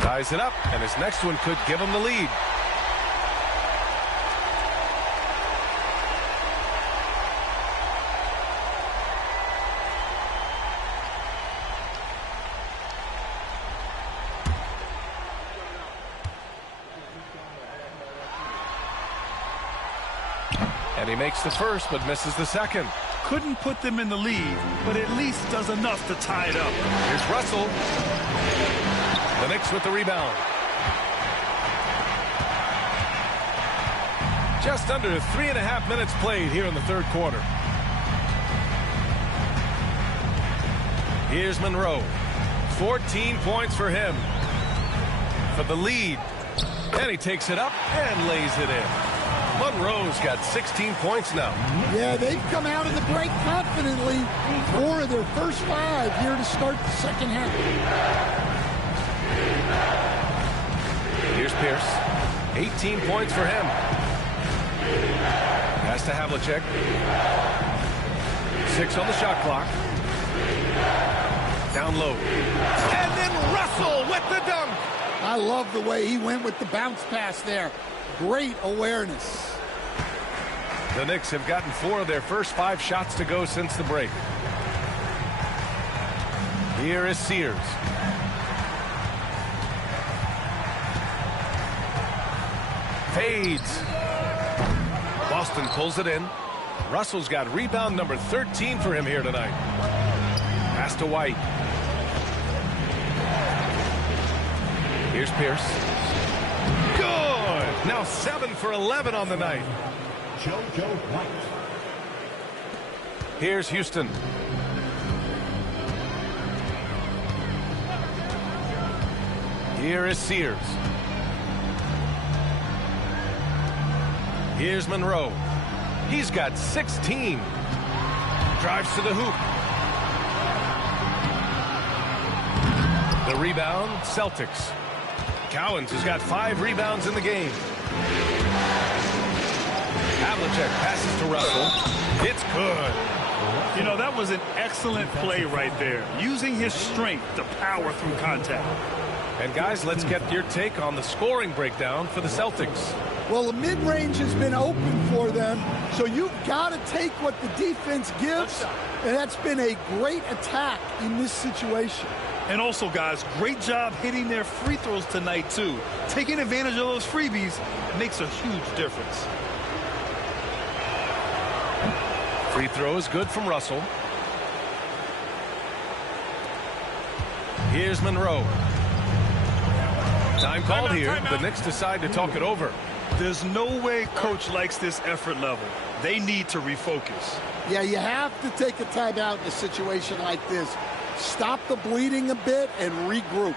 Ties it up, and his next one could give him the lead. And he makes the first, but misses the second. Couldn't put them in the lead, but at least does enough to tie it up. Here's Russell. The Knicks with the rebound. Just under 3.5 minutes played here in the third quarter. Here's Monroe. 14 points for him. For the lead. And he takes it up and lays it in. Monroe's got 16 points now. Yeah, they've come out of the break confidently. 4 of their first 5 here to start the second half. Here's Pierce. 18 points for him. Pass to Havlicek. 6 on the shot clock. Down low. And then Russell with the dunk. I love the way he went with the bounce pass there. Great awareness. The Knicks have gotten 4 of their first 5 shots to go since the break. Here is Sears. Fades. Boston pulls it in. Russell's got rebound number 13 for him here tonight. Pass to White. Here's Pierce. Good! Now 7 for 11 on the night. JoJo White. Here's Houston. Here is Sears. Here's Monroe. He's got 16. Drives to the hoop. The rebound, Celtics. Cowens has got 5 rebounds in the game. Havlicek passes to Russell. It's good. You know, that was an excellent play right there. Using his strength to power through contact. And guys, let's get your take on the scoring breakdown for the Celtics. Well, the mid-range has been open for them, so you've got to take what the defense gives, and that's been a great attack in this situation. And also, guys, great job hitting their free throws tonight, too. Taking advantage of those freebies makes a huge difference. Free throw is good from Russell. Here's Monroe. Time called here. The Knicks decide to talk it over. There's no way coach likes this effort level. They need to refocus. Yeah, you have to take a timeout in a situation like this. Stop the bleeding a bit and regroup.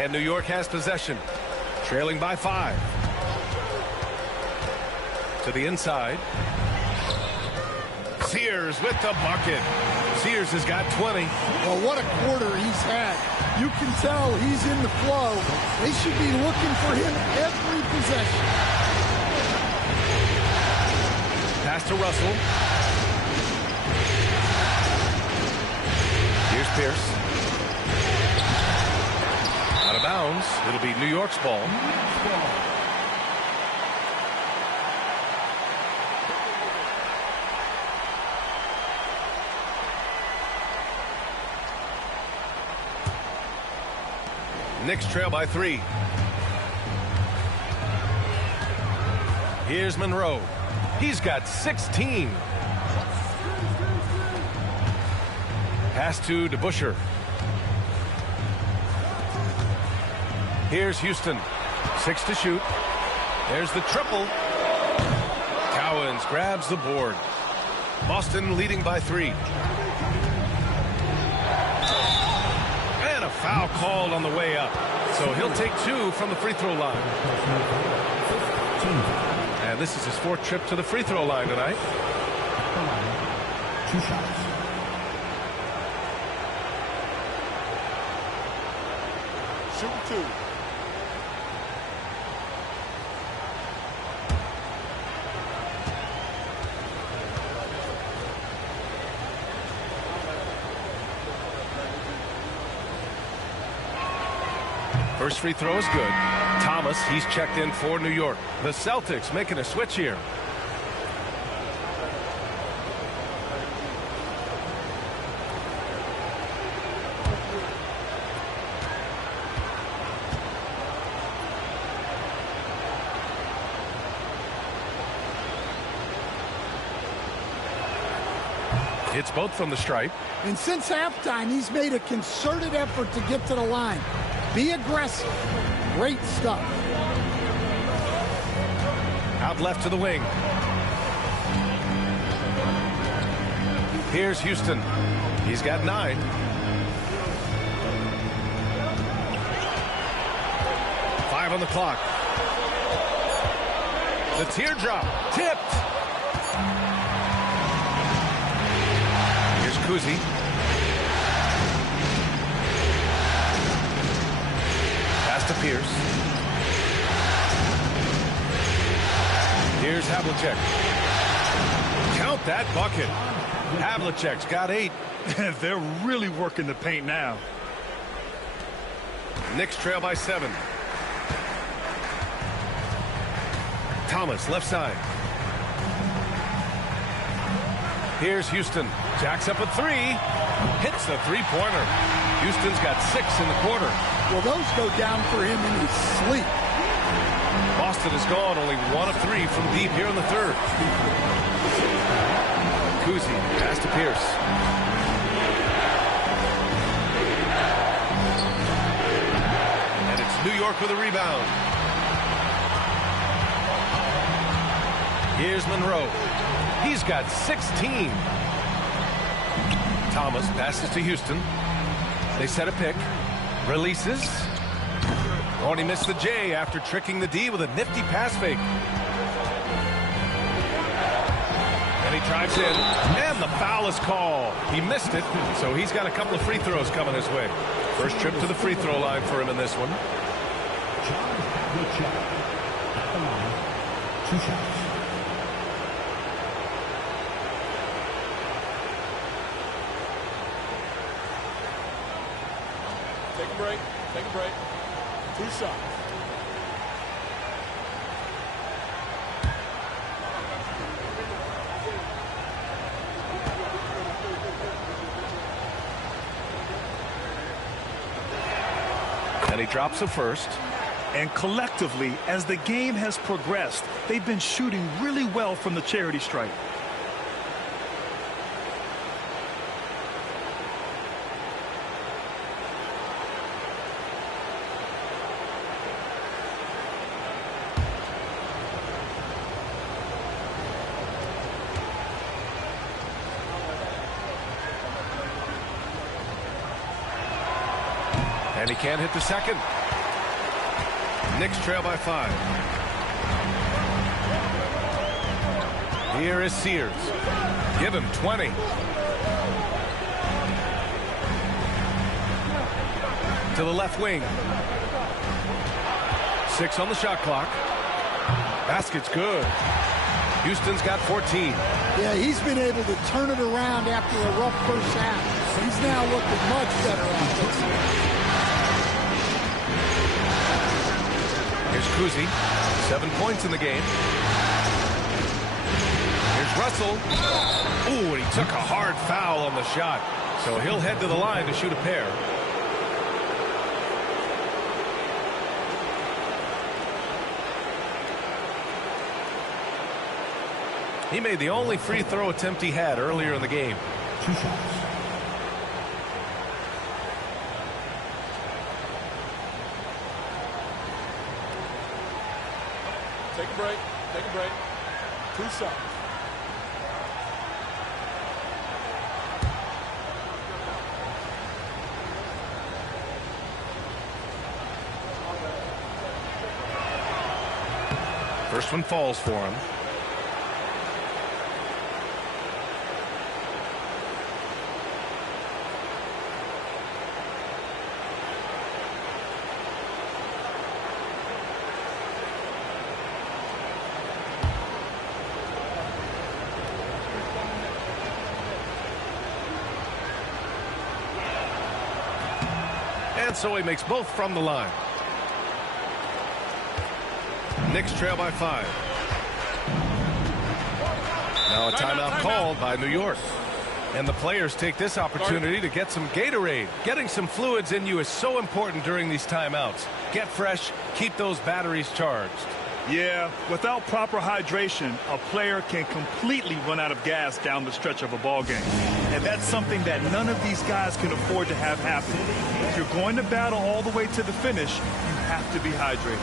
And New York has possession, trailing by 5. To the inside. Sears with the bucket. Sears has got 20. Well, what a quarter he's had. You can tell he's in the flow. They should be looking for him every possession. Pass to Russell. Here's Pierce. Out of bounds. It'll be New York's ball. Knicks trail by 3. Here's Monroe. He's got 16. Pass to DeBusschere. Here's Houston. 6 to shoot. There's the triple. Cowens grabs the board. Boston leading by 3. And a foul called on the way up. So he'll take 2 from the free throw line. And this is his 4th trip to the free throw line tonight. 2 shots. Shoot 2. First free throw is good. Thomas, he's checked in for New York. The Celtics making a switch here. Hits both from the stripe. And since halftime, he's made a concerted effort to get to the line. Be aggressive. Great stuff. Out left to the wing. Here's Houston. He's got 9. Five on the clock. The teardrop. Tipped. Here's Kuzi. Pass to Pierce. Here's Havlicek. Count that bucket. Havlicek's got 8. They're really working the paint now. Knicks trail by 7. Thomas, left side. Here's Houston. Jacks up a 3. Hits the three-pointer. Houston's got 6 in the quarter. Well, those go down for him in his sleep. Boston has gone only 1 of 3 from deep here in the third. Kuzi, pass to Pierce. And it's New York with a rebound. Here's Monroe. He's got 16. Thomas passes to Houston. They set a pick. Releases. Oh, and he missed the J after tricking the D with a nifty pass fake. And he drives in. And the foul is called. He missed it, so he's got a couple of free throws coming his way. First trip to the free throw line for him in this one. At the line, 2 shots. Take a break. Take a break. 2 shots. And he drops a first. And collectively, as the game has progressed, they've been shooting really well from the charity stripe. And he can't hit the second. Knicks trail by 5. Here is Sears. Give him 20. To the left wing. 6 on the shot clock. Basket's good. Houston's got 14. Yeah, he's been able to turn it around after a rough first half. He's now looking much better offensively. Here's Kuzi. 7 points in the game. Here's Russell. Ooh, and he took a hard foul on the shot. So he'll head to the line to shoot a pair. He made the only free throw attempt he had earlier in the game. 2 shots. Take a break. Take a break. 2 shots. First one falls for him. And so he makes both from the line. Knicks trail by 5. Now a timeout called by New York. And the players take this opportunity to get some Gatorade. Getting some fluids in you is so important during these timeouts. Get fresh, keep those batteries charged. Yeah, without proper hydration, a player can completely run out of gas down the stretch of a ball game. And that's something that none of these guys can afford to have happen. If you're going to battle all the way to the finish, you have to be hydrated.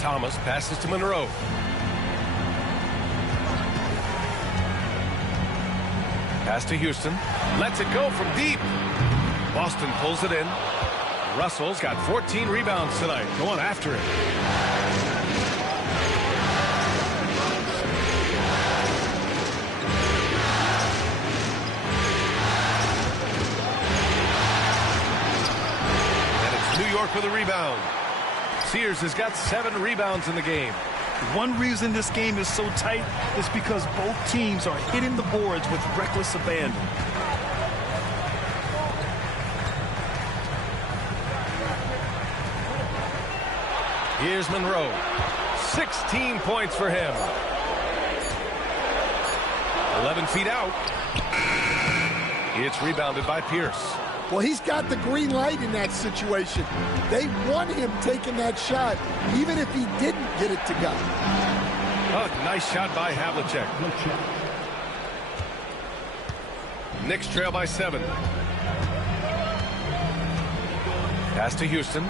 Thomas passes to Monroe. Pass to Houston. Lets it go from deep. Boston pulls it in. Russell's got 14 rebounds tonight. Going after it. And it's New York with a rebound. Sears has got 7 rebounds in the game. One reason this game is so tight is because both teams are hitting the boards with reckless abandon. Here's Monroe. 16 points for him. 11 feet out. It's rebounded by Pierce. Well, he's got the green light in that situation. They want him taking that shot, even if he didn't get it to go. Oh, nice shot by Havlicek. Knicks trail by 7. Pass to Houston.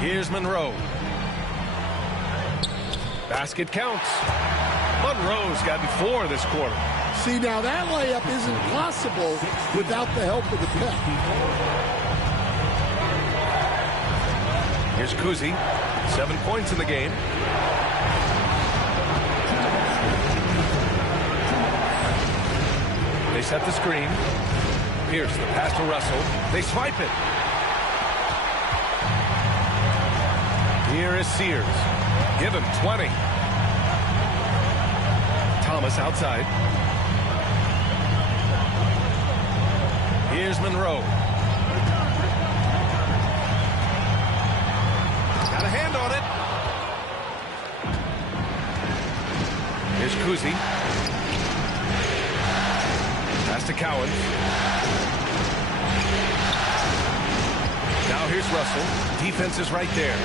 Here's Monroe. Basket counts. Monroe's gotten 4 this quarter. See, now that layup isn't possible without the help of the pep. Here's Kuzi. 7 points in the game. They set the screen. Pierce, the pass to Russell. They swipe it. Here is Sears. Give him 20. Thomas outside. Here's Monroe. Got a hand on it. Here's Kuzi. Pass to Cowan. Now here's Russell. Defense is right there.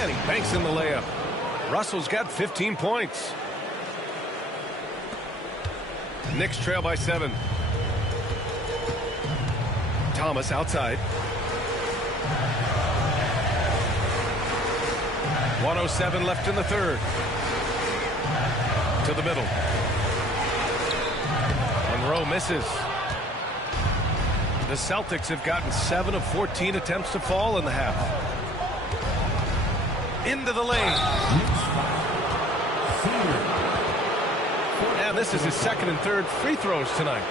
And he banks in the layup. Russell's got 15 points. Knicks trail by 7. Thomas outside. 1:07 left in the third. To the middle. Monroe misses. The Celtics have gotten 7 of 14 attempts to fall in the half. Into the lane. And this is his second and third free throws tonight.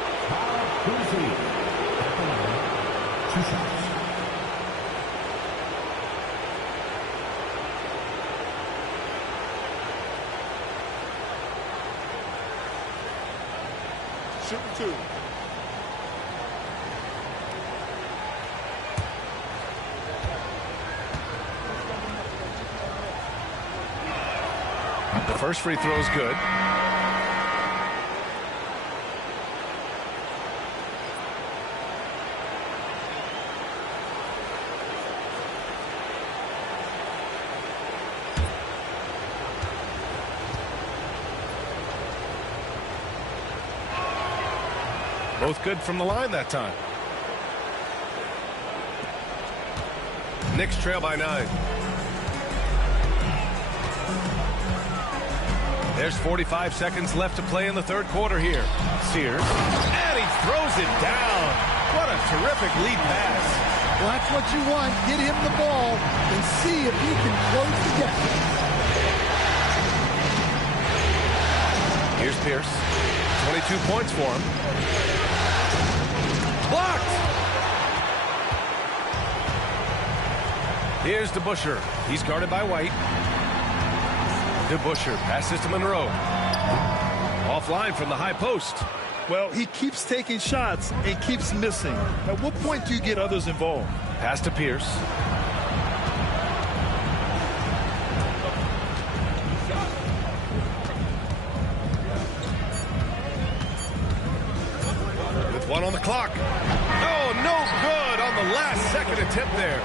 Shooting 2. The first free throw is good. Both good from the line that time. Knicks trail by 9. There's 45 seconds left to play in the third quarter here. Sears. And he throws it down. What a terrific lead pass. Well, that's what you want. Get him the ball and see if he can close the gap. Here's Pierce. 22 points for him. Blocked. Here's DeBusschere. He's guarded by White. DeBusschere passes to Monroe. Offline from the high post. Well, he keeps taking shots and keeps missing. At what point do you get others involved? Pass to Pierce. With 1 on the clock. Oh, no good on the last second attempt there.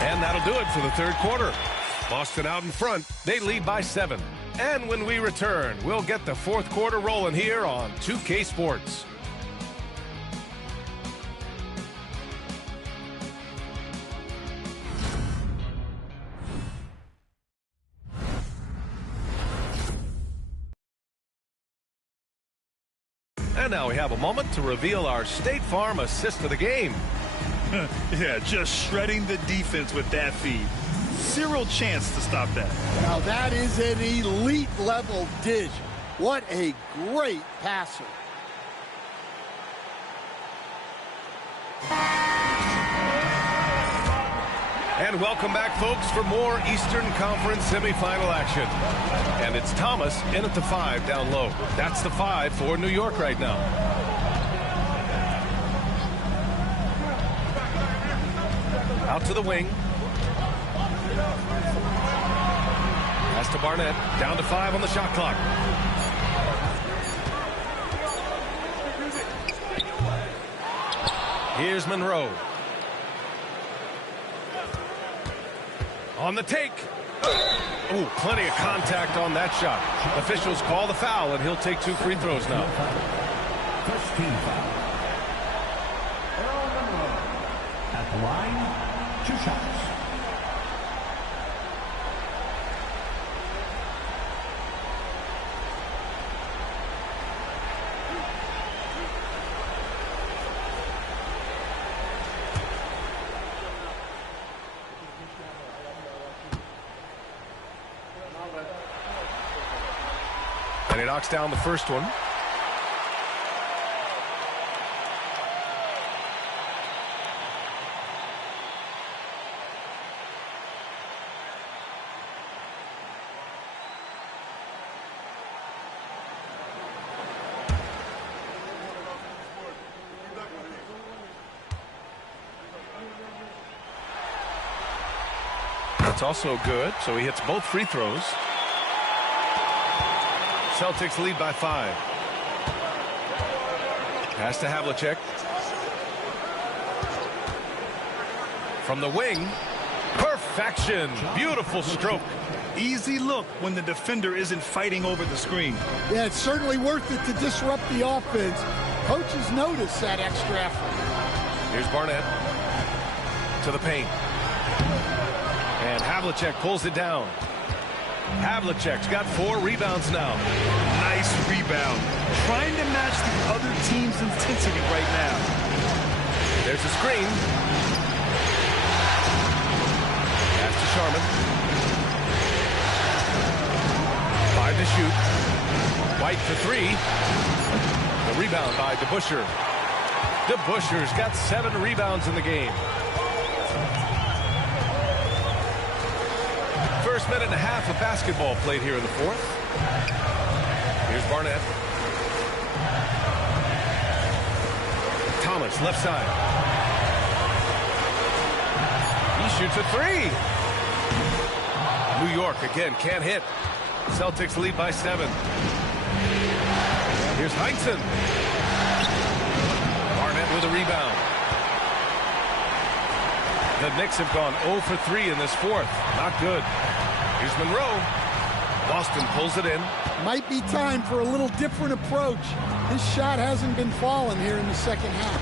And that'll do it for the third quarter. Boston out in front. They lead by 7. And when we return, we'll get the fourth quarter rolling here on 2K Sports. And now we have a moment to reveal our State Farm assist of the game. Yeah, just shredding the defense with that feed. Zero chance to stop that. Now that is an elite level dish. What a great passer. And welcome back, folks, for more Eastern Conference semifinal action. And it's Thomas in at the 5 down low. That's the 5 for New York right now. Out to the wing. Pass to Barnett. Down to 5 on the shot clock. Here's Monroe. On the take. Oh, plenty of contact on that shot. Officials call the foul, and he'll take 2 free throws now. First team foul. Earl Monroe. At the line, 2 shots. And he knocks down the first one. That's also good, so he hits both free throws. Celtics lead by 5. Pass to Havlicek. From the wing. Perfection. Beautiful stroke. Easy look when the defender isn't fighting over the screen. Yeah, it's certainly worth it to disrupt the offense. Coaches notice that extra effort. Here's Barnett. To the paint. And Havlicek pulls it down. Havlicek's got 4 rebounds now. Nice rebound. Trying to match the other team's intensity right now. There's a screen. Pass to Sharman. 5 to shoot. White for 3. The rebound by DeBusschere. DeBusschere's got 7 rebounds in the game. First minute and a half of basketball played here in the 4th. Here's Barnett. Thomas, left side. He shoots a 3. New York again can't hit. Celtics lead by 7. Here's Heinsohn. Barnett with a rebound. The Knicks have gone 0 for 3 in this 4th. Not good. Here's Monroe. Boston pulls it in. Might be time for a little different approach. His shot hasn't been falling here in the second half.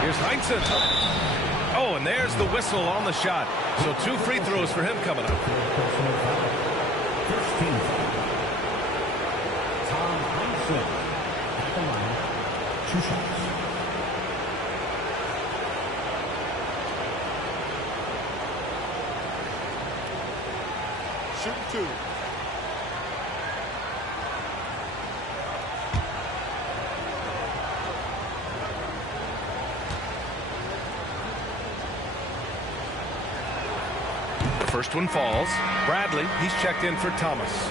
Here's Heinsohn. Oh, and there's the whistle on the shot. So 2 free throws for him coming up. First team foul. Tom Heinsohn. At the line, 2 shots. Shooting 2. The first one falls. Bradley, he's checked in for Thomas.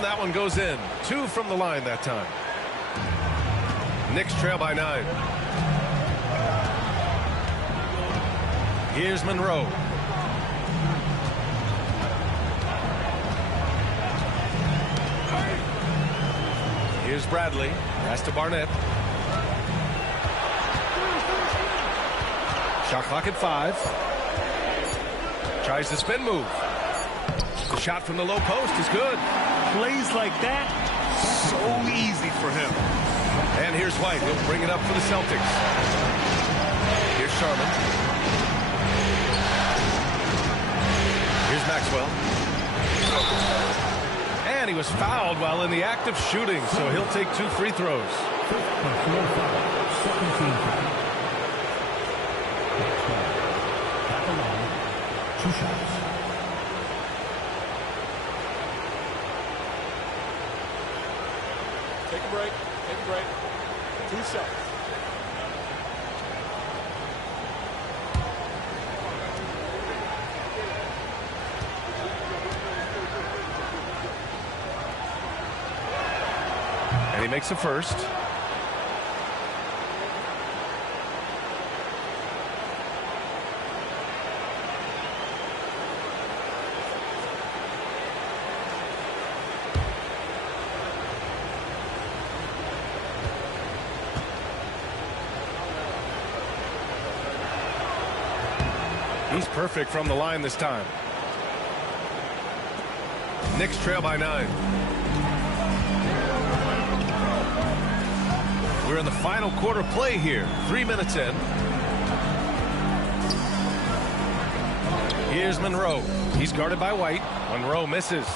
That one goes in. 2 from the line that time. Knicks trail by 9. Here's Monroe. Here's Bradley. Pass to Barnett. Shot clock at 5. Tries the spin move. The shot from the low post is good. Plays like that, so easy for him. And here's White. He'll bring it up for the Celtics. Here's Sharman. Here's Maxwell. And he was fouled while in the act of shooting, so he'll take 2 free throws. Second team foul. At the line, 2 shots. Take a break. Take a break. 2 shots. And he makes the first. He's perfect from the line this time. Knicks trail by 9. We're in the final quarter play here. 3 minutes in. Here's Monroe. He's guarded by White. Monroe misses.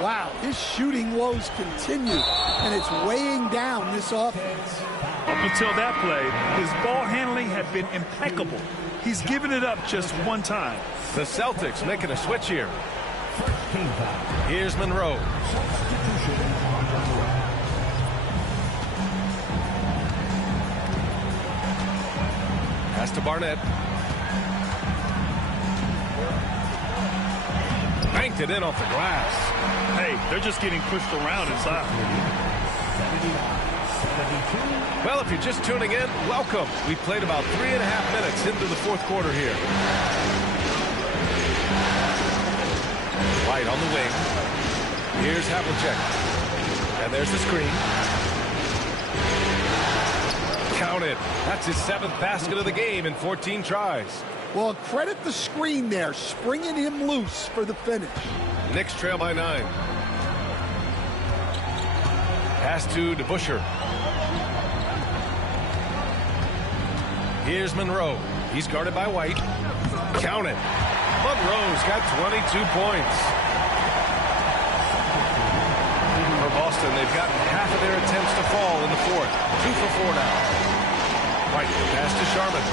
Wow, his shooting woes continue, and it's weighing down this offense. Up until that play, his ball handling had been impeccable. He's given it up just one time. The Celtics making a switch here. Here's Monroe. Pass to Barnett. Banked it in off the glass. Hey, they're just getting pushed around inside. Well, if you're just tuning in, welcome. We played about 3.5 minutes into the fourth quarter here. White on the wing. Here's Havlicek. And there's the screen. Count it. That's his 7th basket of the game in 14 tries. Well, credit the screen there, springing him loose for the finish. Knicks trail by 9. Pass to DeBusschere. Here's Monroe. He's guarded by White. Count it. Monroe's got 22 points. For Boston, they've gotten half of their attempts to fall in the fourth. 2 for 4 now. White, pass to Sharman.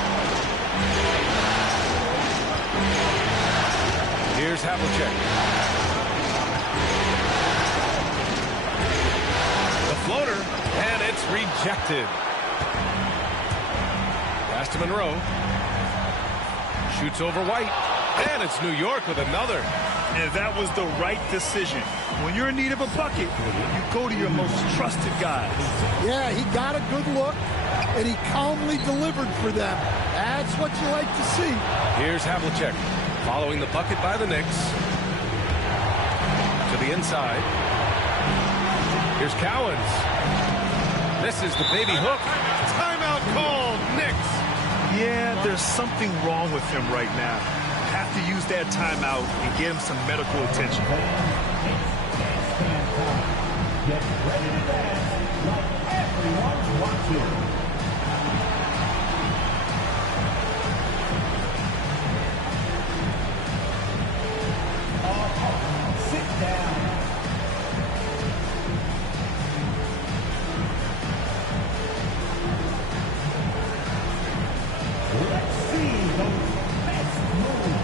Here's Havlicek. The floater, and it's rejected. Pass to Monroe. Shoots over White. And it's New York with another. And that was the right decision. When you're in need of a bucket, you go to your most trusted guys. Yeah, he got a good look, and he calmly delivered for them. That's what you like to see. Here's Havlicek following the bucket by the Knicks. To the inside. Here's Cowens. This is the baby hook. Timeout called. Knicks. Yeah, there's something wrong with him right now. Have to use that timeout and get him some medical attention. Get ready to dance like everyone's watching. Sit down. Let's see those best moves.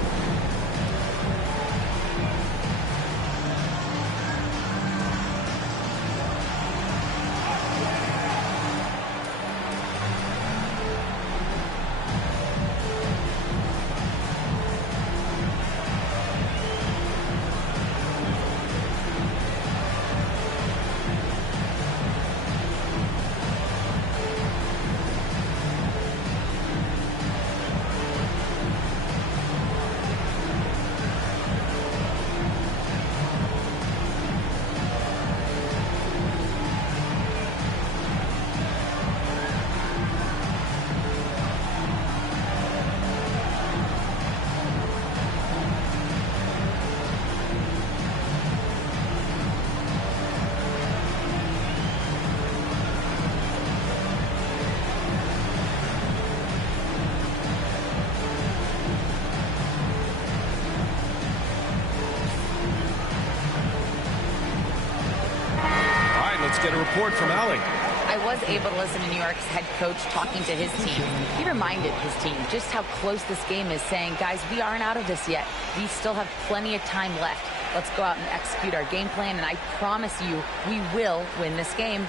Get a report from Allie. I was able to listen to New York's head coach talking to his team. He reminded his team just how close this game is, saying, guys, we aren't out of this yet. We still have plenty of time left. Let's go out and execute our game plan, and I promise you we will win this game.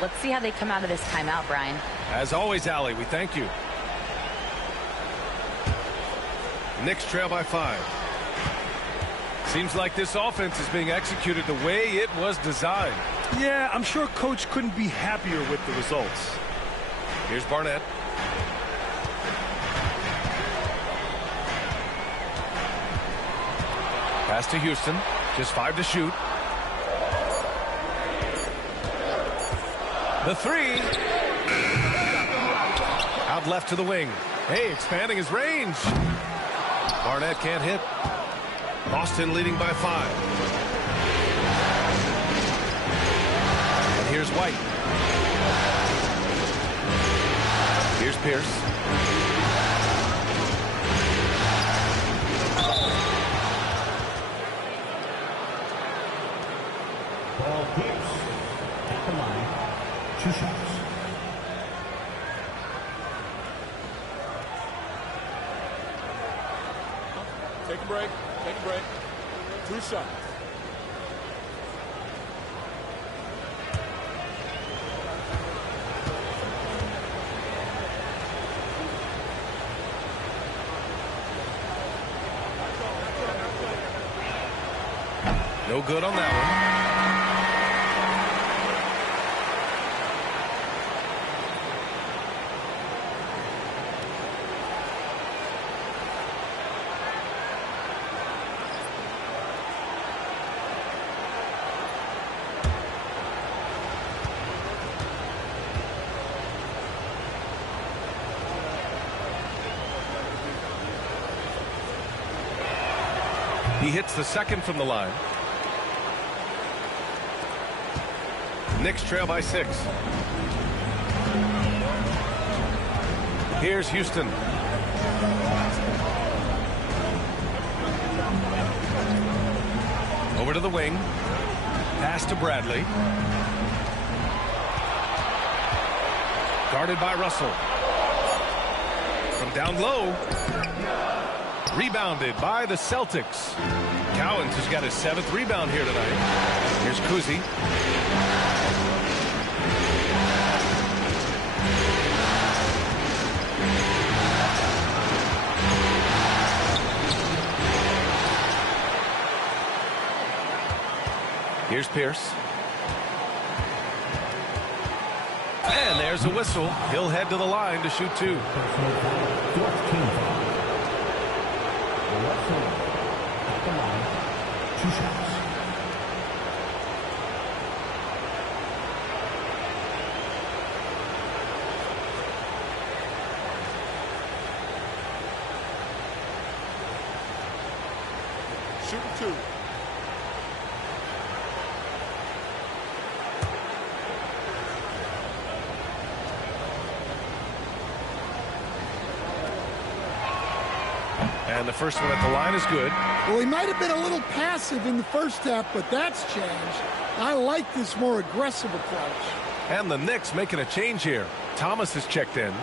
Let's see how they come out of this timeout, Brian. As always, Allie, we thank you. Knicks trail by 5. Seems like this offense is being executed the way it was designed. Yeah, I'm sure Coach couldn't be happier with the results. Here's Barnett. Pass to Houston. Just 5 to shoot. The 3. Out left to the wing. Hey, expanding his range. Barnett can't hit. Boston leading by 5. And here's White. Here's Pierce. Ball Pierce at the line. 2 shots. Take a break. Take a break. 2 shots. No good on that one. He hits the second from the line. Knicks trail by 6. Here's Houston. Over to the wing. Pass to Bradley. Guarded by Russell. From down low. Rebounded by the Celtics. Cowens has got his 7th rebound here tonight. Here's Kuzi. Here's Pierce. And there's a whistle. He'll head to the line to shoot 2. At the line. 2 shots. Shooting 2. And the first one at the line is good. Well, he might have been a little passive in the first half, but that's changed. I like this more aggressive approach. And the Knicks making a change here. Thomas has checked in.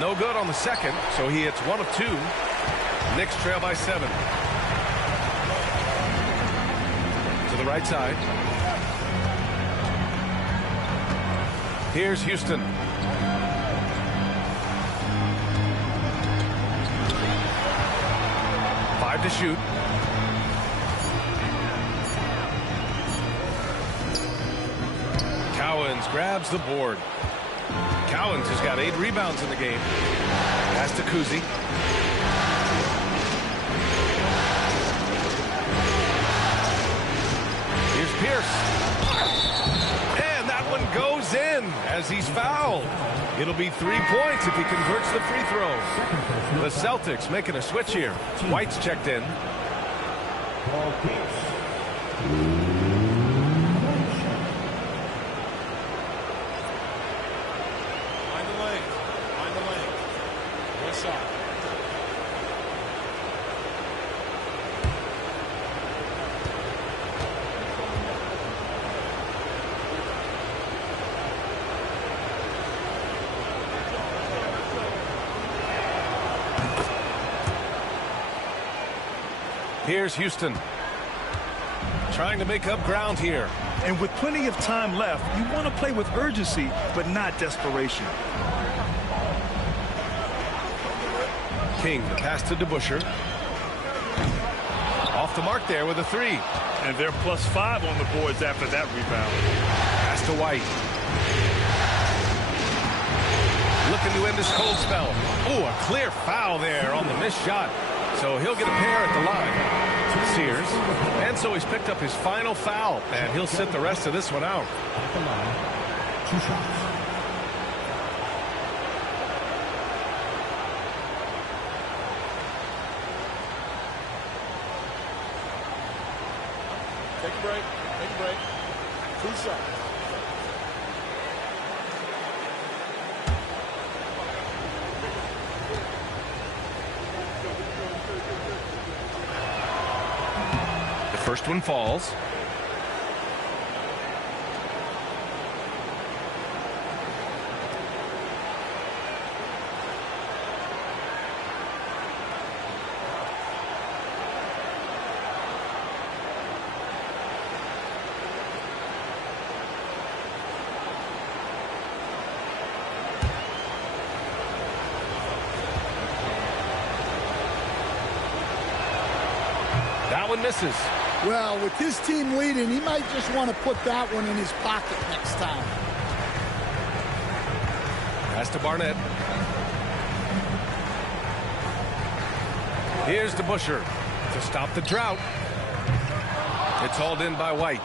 No good on the second, so he hits 1 of 2. Knicks trail by 7. To the right side. Here's Houston. Five to shoot. Cowens grabs the board. Cowens has got 8 rebounds in the game. Pass to Kuzi. Here's Pierce. And that one goes in as he's fouled. It'll be 3 points if he converts the free throw. The Celtics making a switch here. White's checked in. Ball Pierce. Find the lane. Find the lane. West side. Here's Houston. Trying to make up ground here. And with plenty of time left, you want to play with urgency, but not desperation. King, the pass to DeBusschere. Off the mark there with a 3. And they're +5 on the boards after that rebound. Pass to White. Looking to end this cold spell. Oh, a clear foul there on the missed shot. So he'll get a pair at the line. Sears. And so he's picked up his final foul, and he'll sit the rest of this one out. At the line, 2 shots. Take a break. Take a break. 2 shots. First one falls. That one misses. Well, with his team leading, he might just want to put that one in his pocket next time. Pass to Barnett. Here's DeBusschere to stop the drought. It's hauled in by White.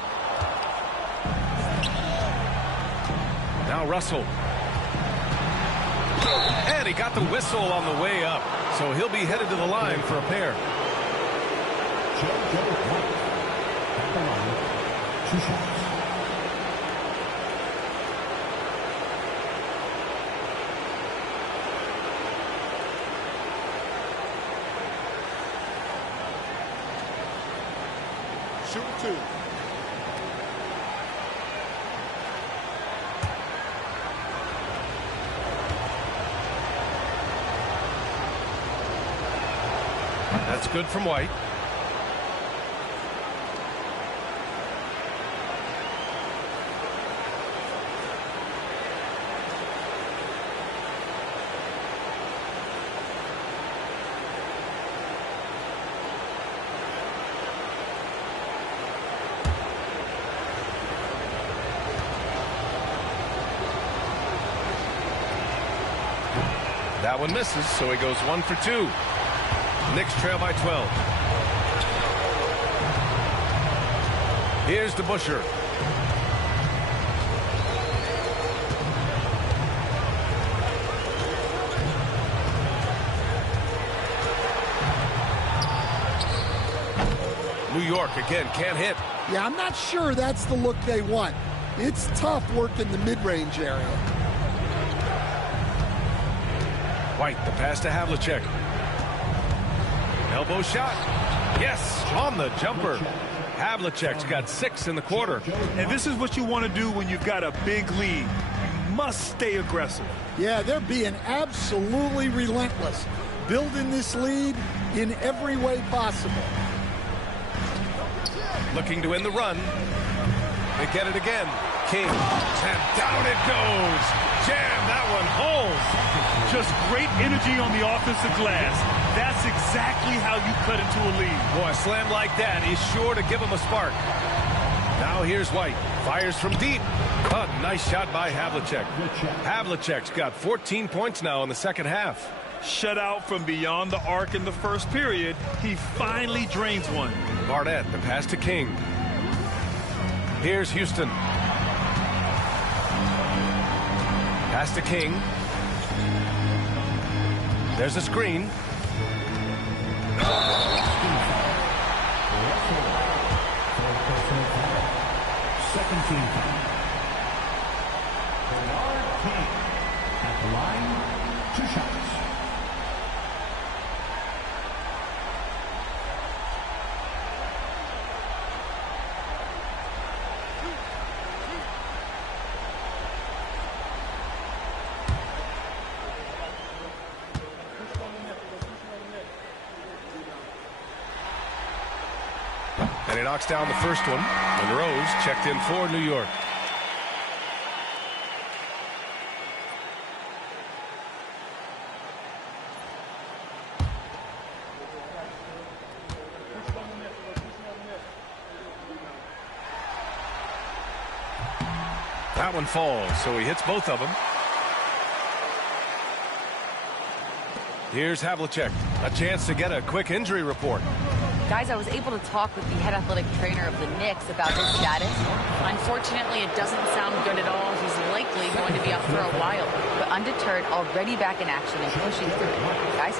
Now Russell. And he got the whistle on the way up. So he'll be headed to the line for a pair. At the line, 2 shots. Shoot 2. That's good from White. That one misses, so he goes 1 for 2. Knicks trail by 12. Here's DeBusschere. New York again can't hit. Yeah, I'm not sure that's the look they want. It's tough working the mid-range area. White, the pass to Havlicek. Elbow shot. Yes, on the jumper. Havlicek's got 6 in the quarter. And this is what you want to do when you've got a big lead. You must stay aggressive. Yeah, they're being absolutely relentless, building this lead in every way possible. Looking to win the run. They get it again. King. And down it goes. Jam that one home. Just great energy on the offensive glass. That's exactly how you cut into a lead. Boy, a slam like that is sure to give him a spark. Now here's White. Fires from deep. A nice shot by Havlicek. Havlicek's got 14 points now in the second half. Shut out from beyond the arc in the first period. He finally drains one. Barnett, the pass to King. Here's Houston. Pass to King. There's a screen. Second team foul. Bernard King. At the line, 2 shots. And knocks down the first one. Monroe's checked in for New York. That one falls, so he hits both of them. Here's Havlicek, a chance to get a quick injury report. Guys, I was able to talk with the head athletic trainer of the Knicks about his status. Unfortunately, it doesn't sound good at all. He's likely going to be out for a while, but undeterred, already back in action and pushing through it. Guys?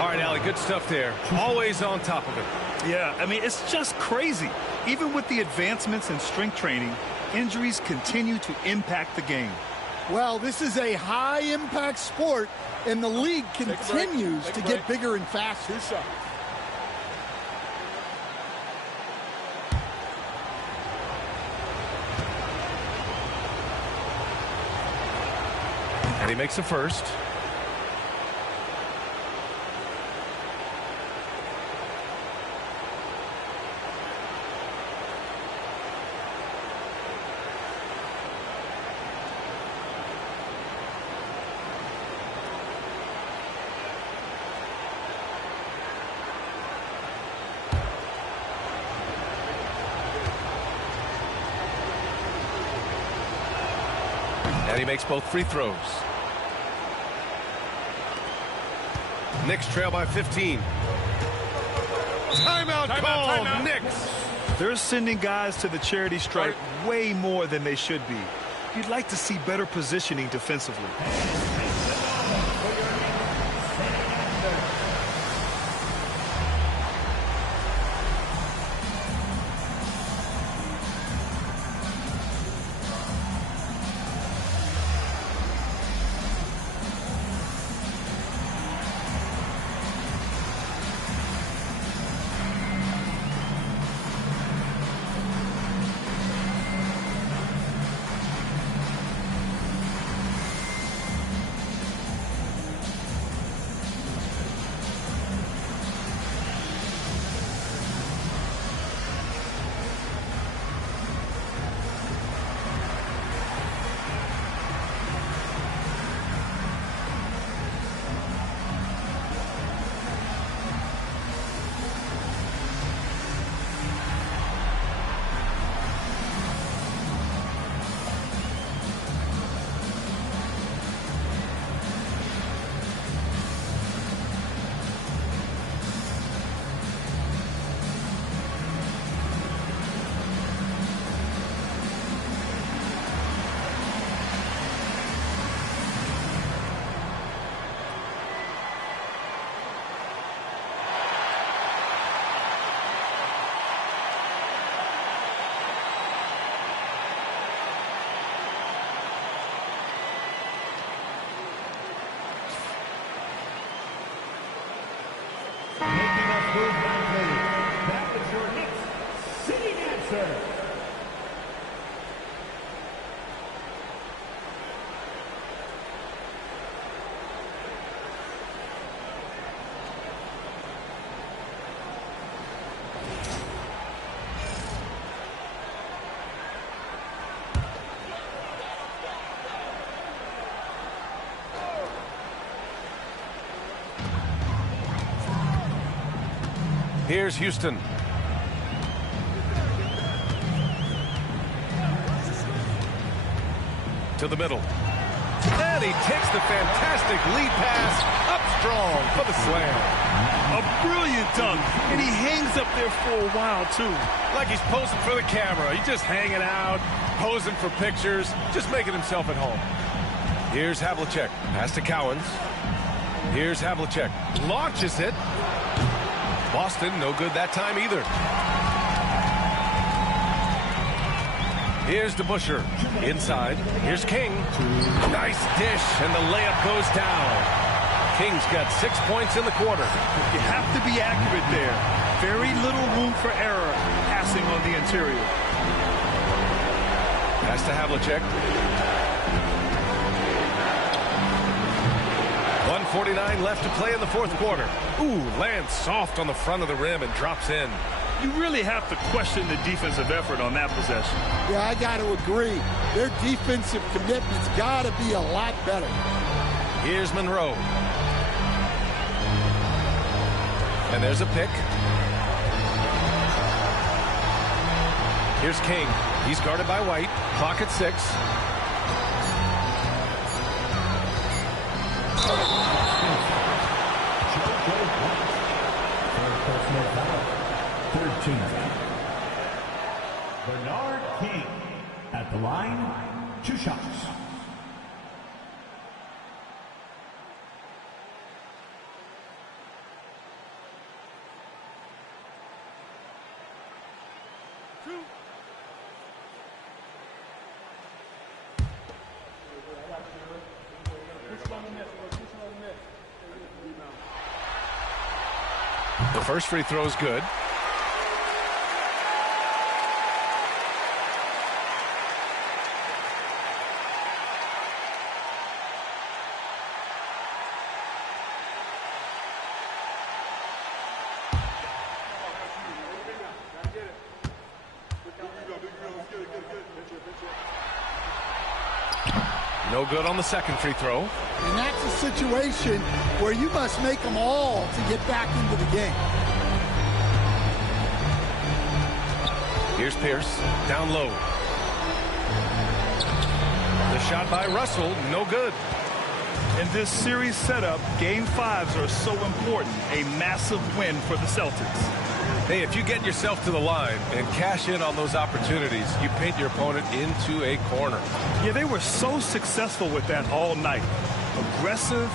All right, Allie, good stuff there. Always on top of it. Yeah, I mean, it's just crazy. Even with the advancements in strength training, injuries continue to impact the game. Well, this is a high-impact sport, and the league continues to get bigger and faster. And he makes a first. And he makes both free throws. Knicks trail by 15. Timeout call, Knicks. They're sending guys to the charity stripe way more than they should be. You'd like to see better positioning defensively. That was your Knicks sitting answer. Here's Houston. To the middle. And he takes the fantastic lead pass up strong for the slam. A brilliant dunk, and he hangs up there for a while, too. Like he's posing for the camera. He's just hanging out, posing for pictures, just making himself at home. Here's Havlicek. Pass to Cowens. Here's Havlicek. Launches it. Boston, no good that time either. Here's DeBusschere. Inside. Here's King. Nice dish, and the layup goes down. King's got 6 points in the quarter. You have to be accurate there. Very little room for error passing on the interior. Pass to Havlicek. 1:49 left to play in the fourth quarter. Ooh, lands soft on the front of the rim and drops in. you really have to question the defensive effort on that possession. Yeah, I got to agree. Their defensive commitment's got to be a lot better. Here's Monroe. And there's a pick. Here's King. He's guarded by White. Clock at 6. Bernard King at the line, 2 shots. The first free throw is good. No good on the second free throw. And that's a situation where you must make them all to get back into the game. Here's Pierce, down low. The shot by Russell, no good. In this series setup, Game 5s are so important. A massive win for the Celtics. Hey, if you get yourself to the line and cash in on those opportunities, you paint your opponent into a corner. Yeah, they were so successful with that all night. Aggressive,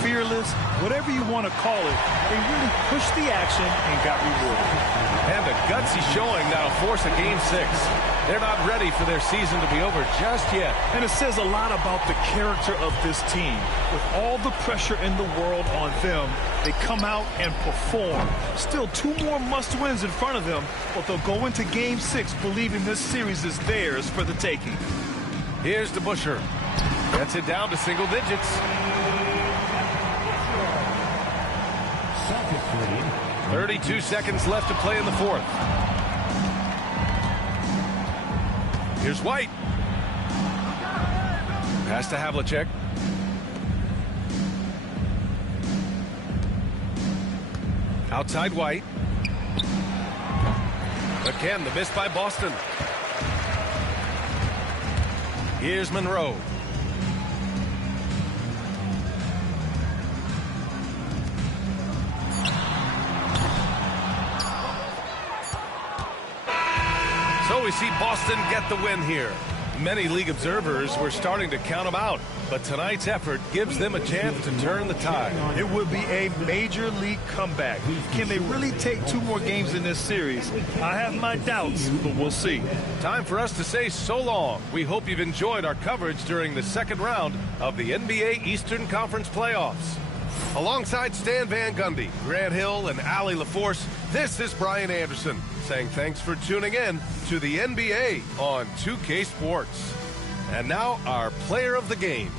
fearless, whatever you want to call it, they really pushed the action and got rewarded. And the gutsy showing that'll force a Game 6. They're not ready for their season to be over just yet. And it says a lot about the character of this team. With all the pressure in the world on them, they come out and perform. Still 2 more must-wins in front of them, but they'll go into Game 6 believing this series is theirs for the taking. Here's DeBusschere. Gets it down to single digits. Celtics lead. 32 seconds left to play in the fourth. Here's White. Pass to Havlicek. Outside White. Again, the miss by Boston. Here's Monroe. So we see Boston get the win here. Many league observers were starting to count them out, but tonight's effort gives them a chance to turn the tide. It would be a major league comeback. Can they really take 2 more games in this series? I have my doubts, but we'll see. Time for us to say so long. We hope you've enjoyed our coverage during the second round of the NBA Eastern Conference playoffs. Alongside Stan Van Gundy, Grant Hill, and Allie LaForce, this is Brian Anderson saying thanks for tuning in to the NBA on 2K Sports. And now our player of the game.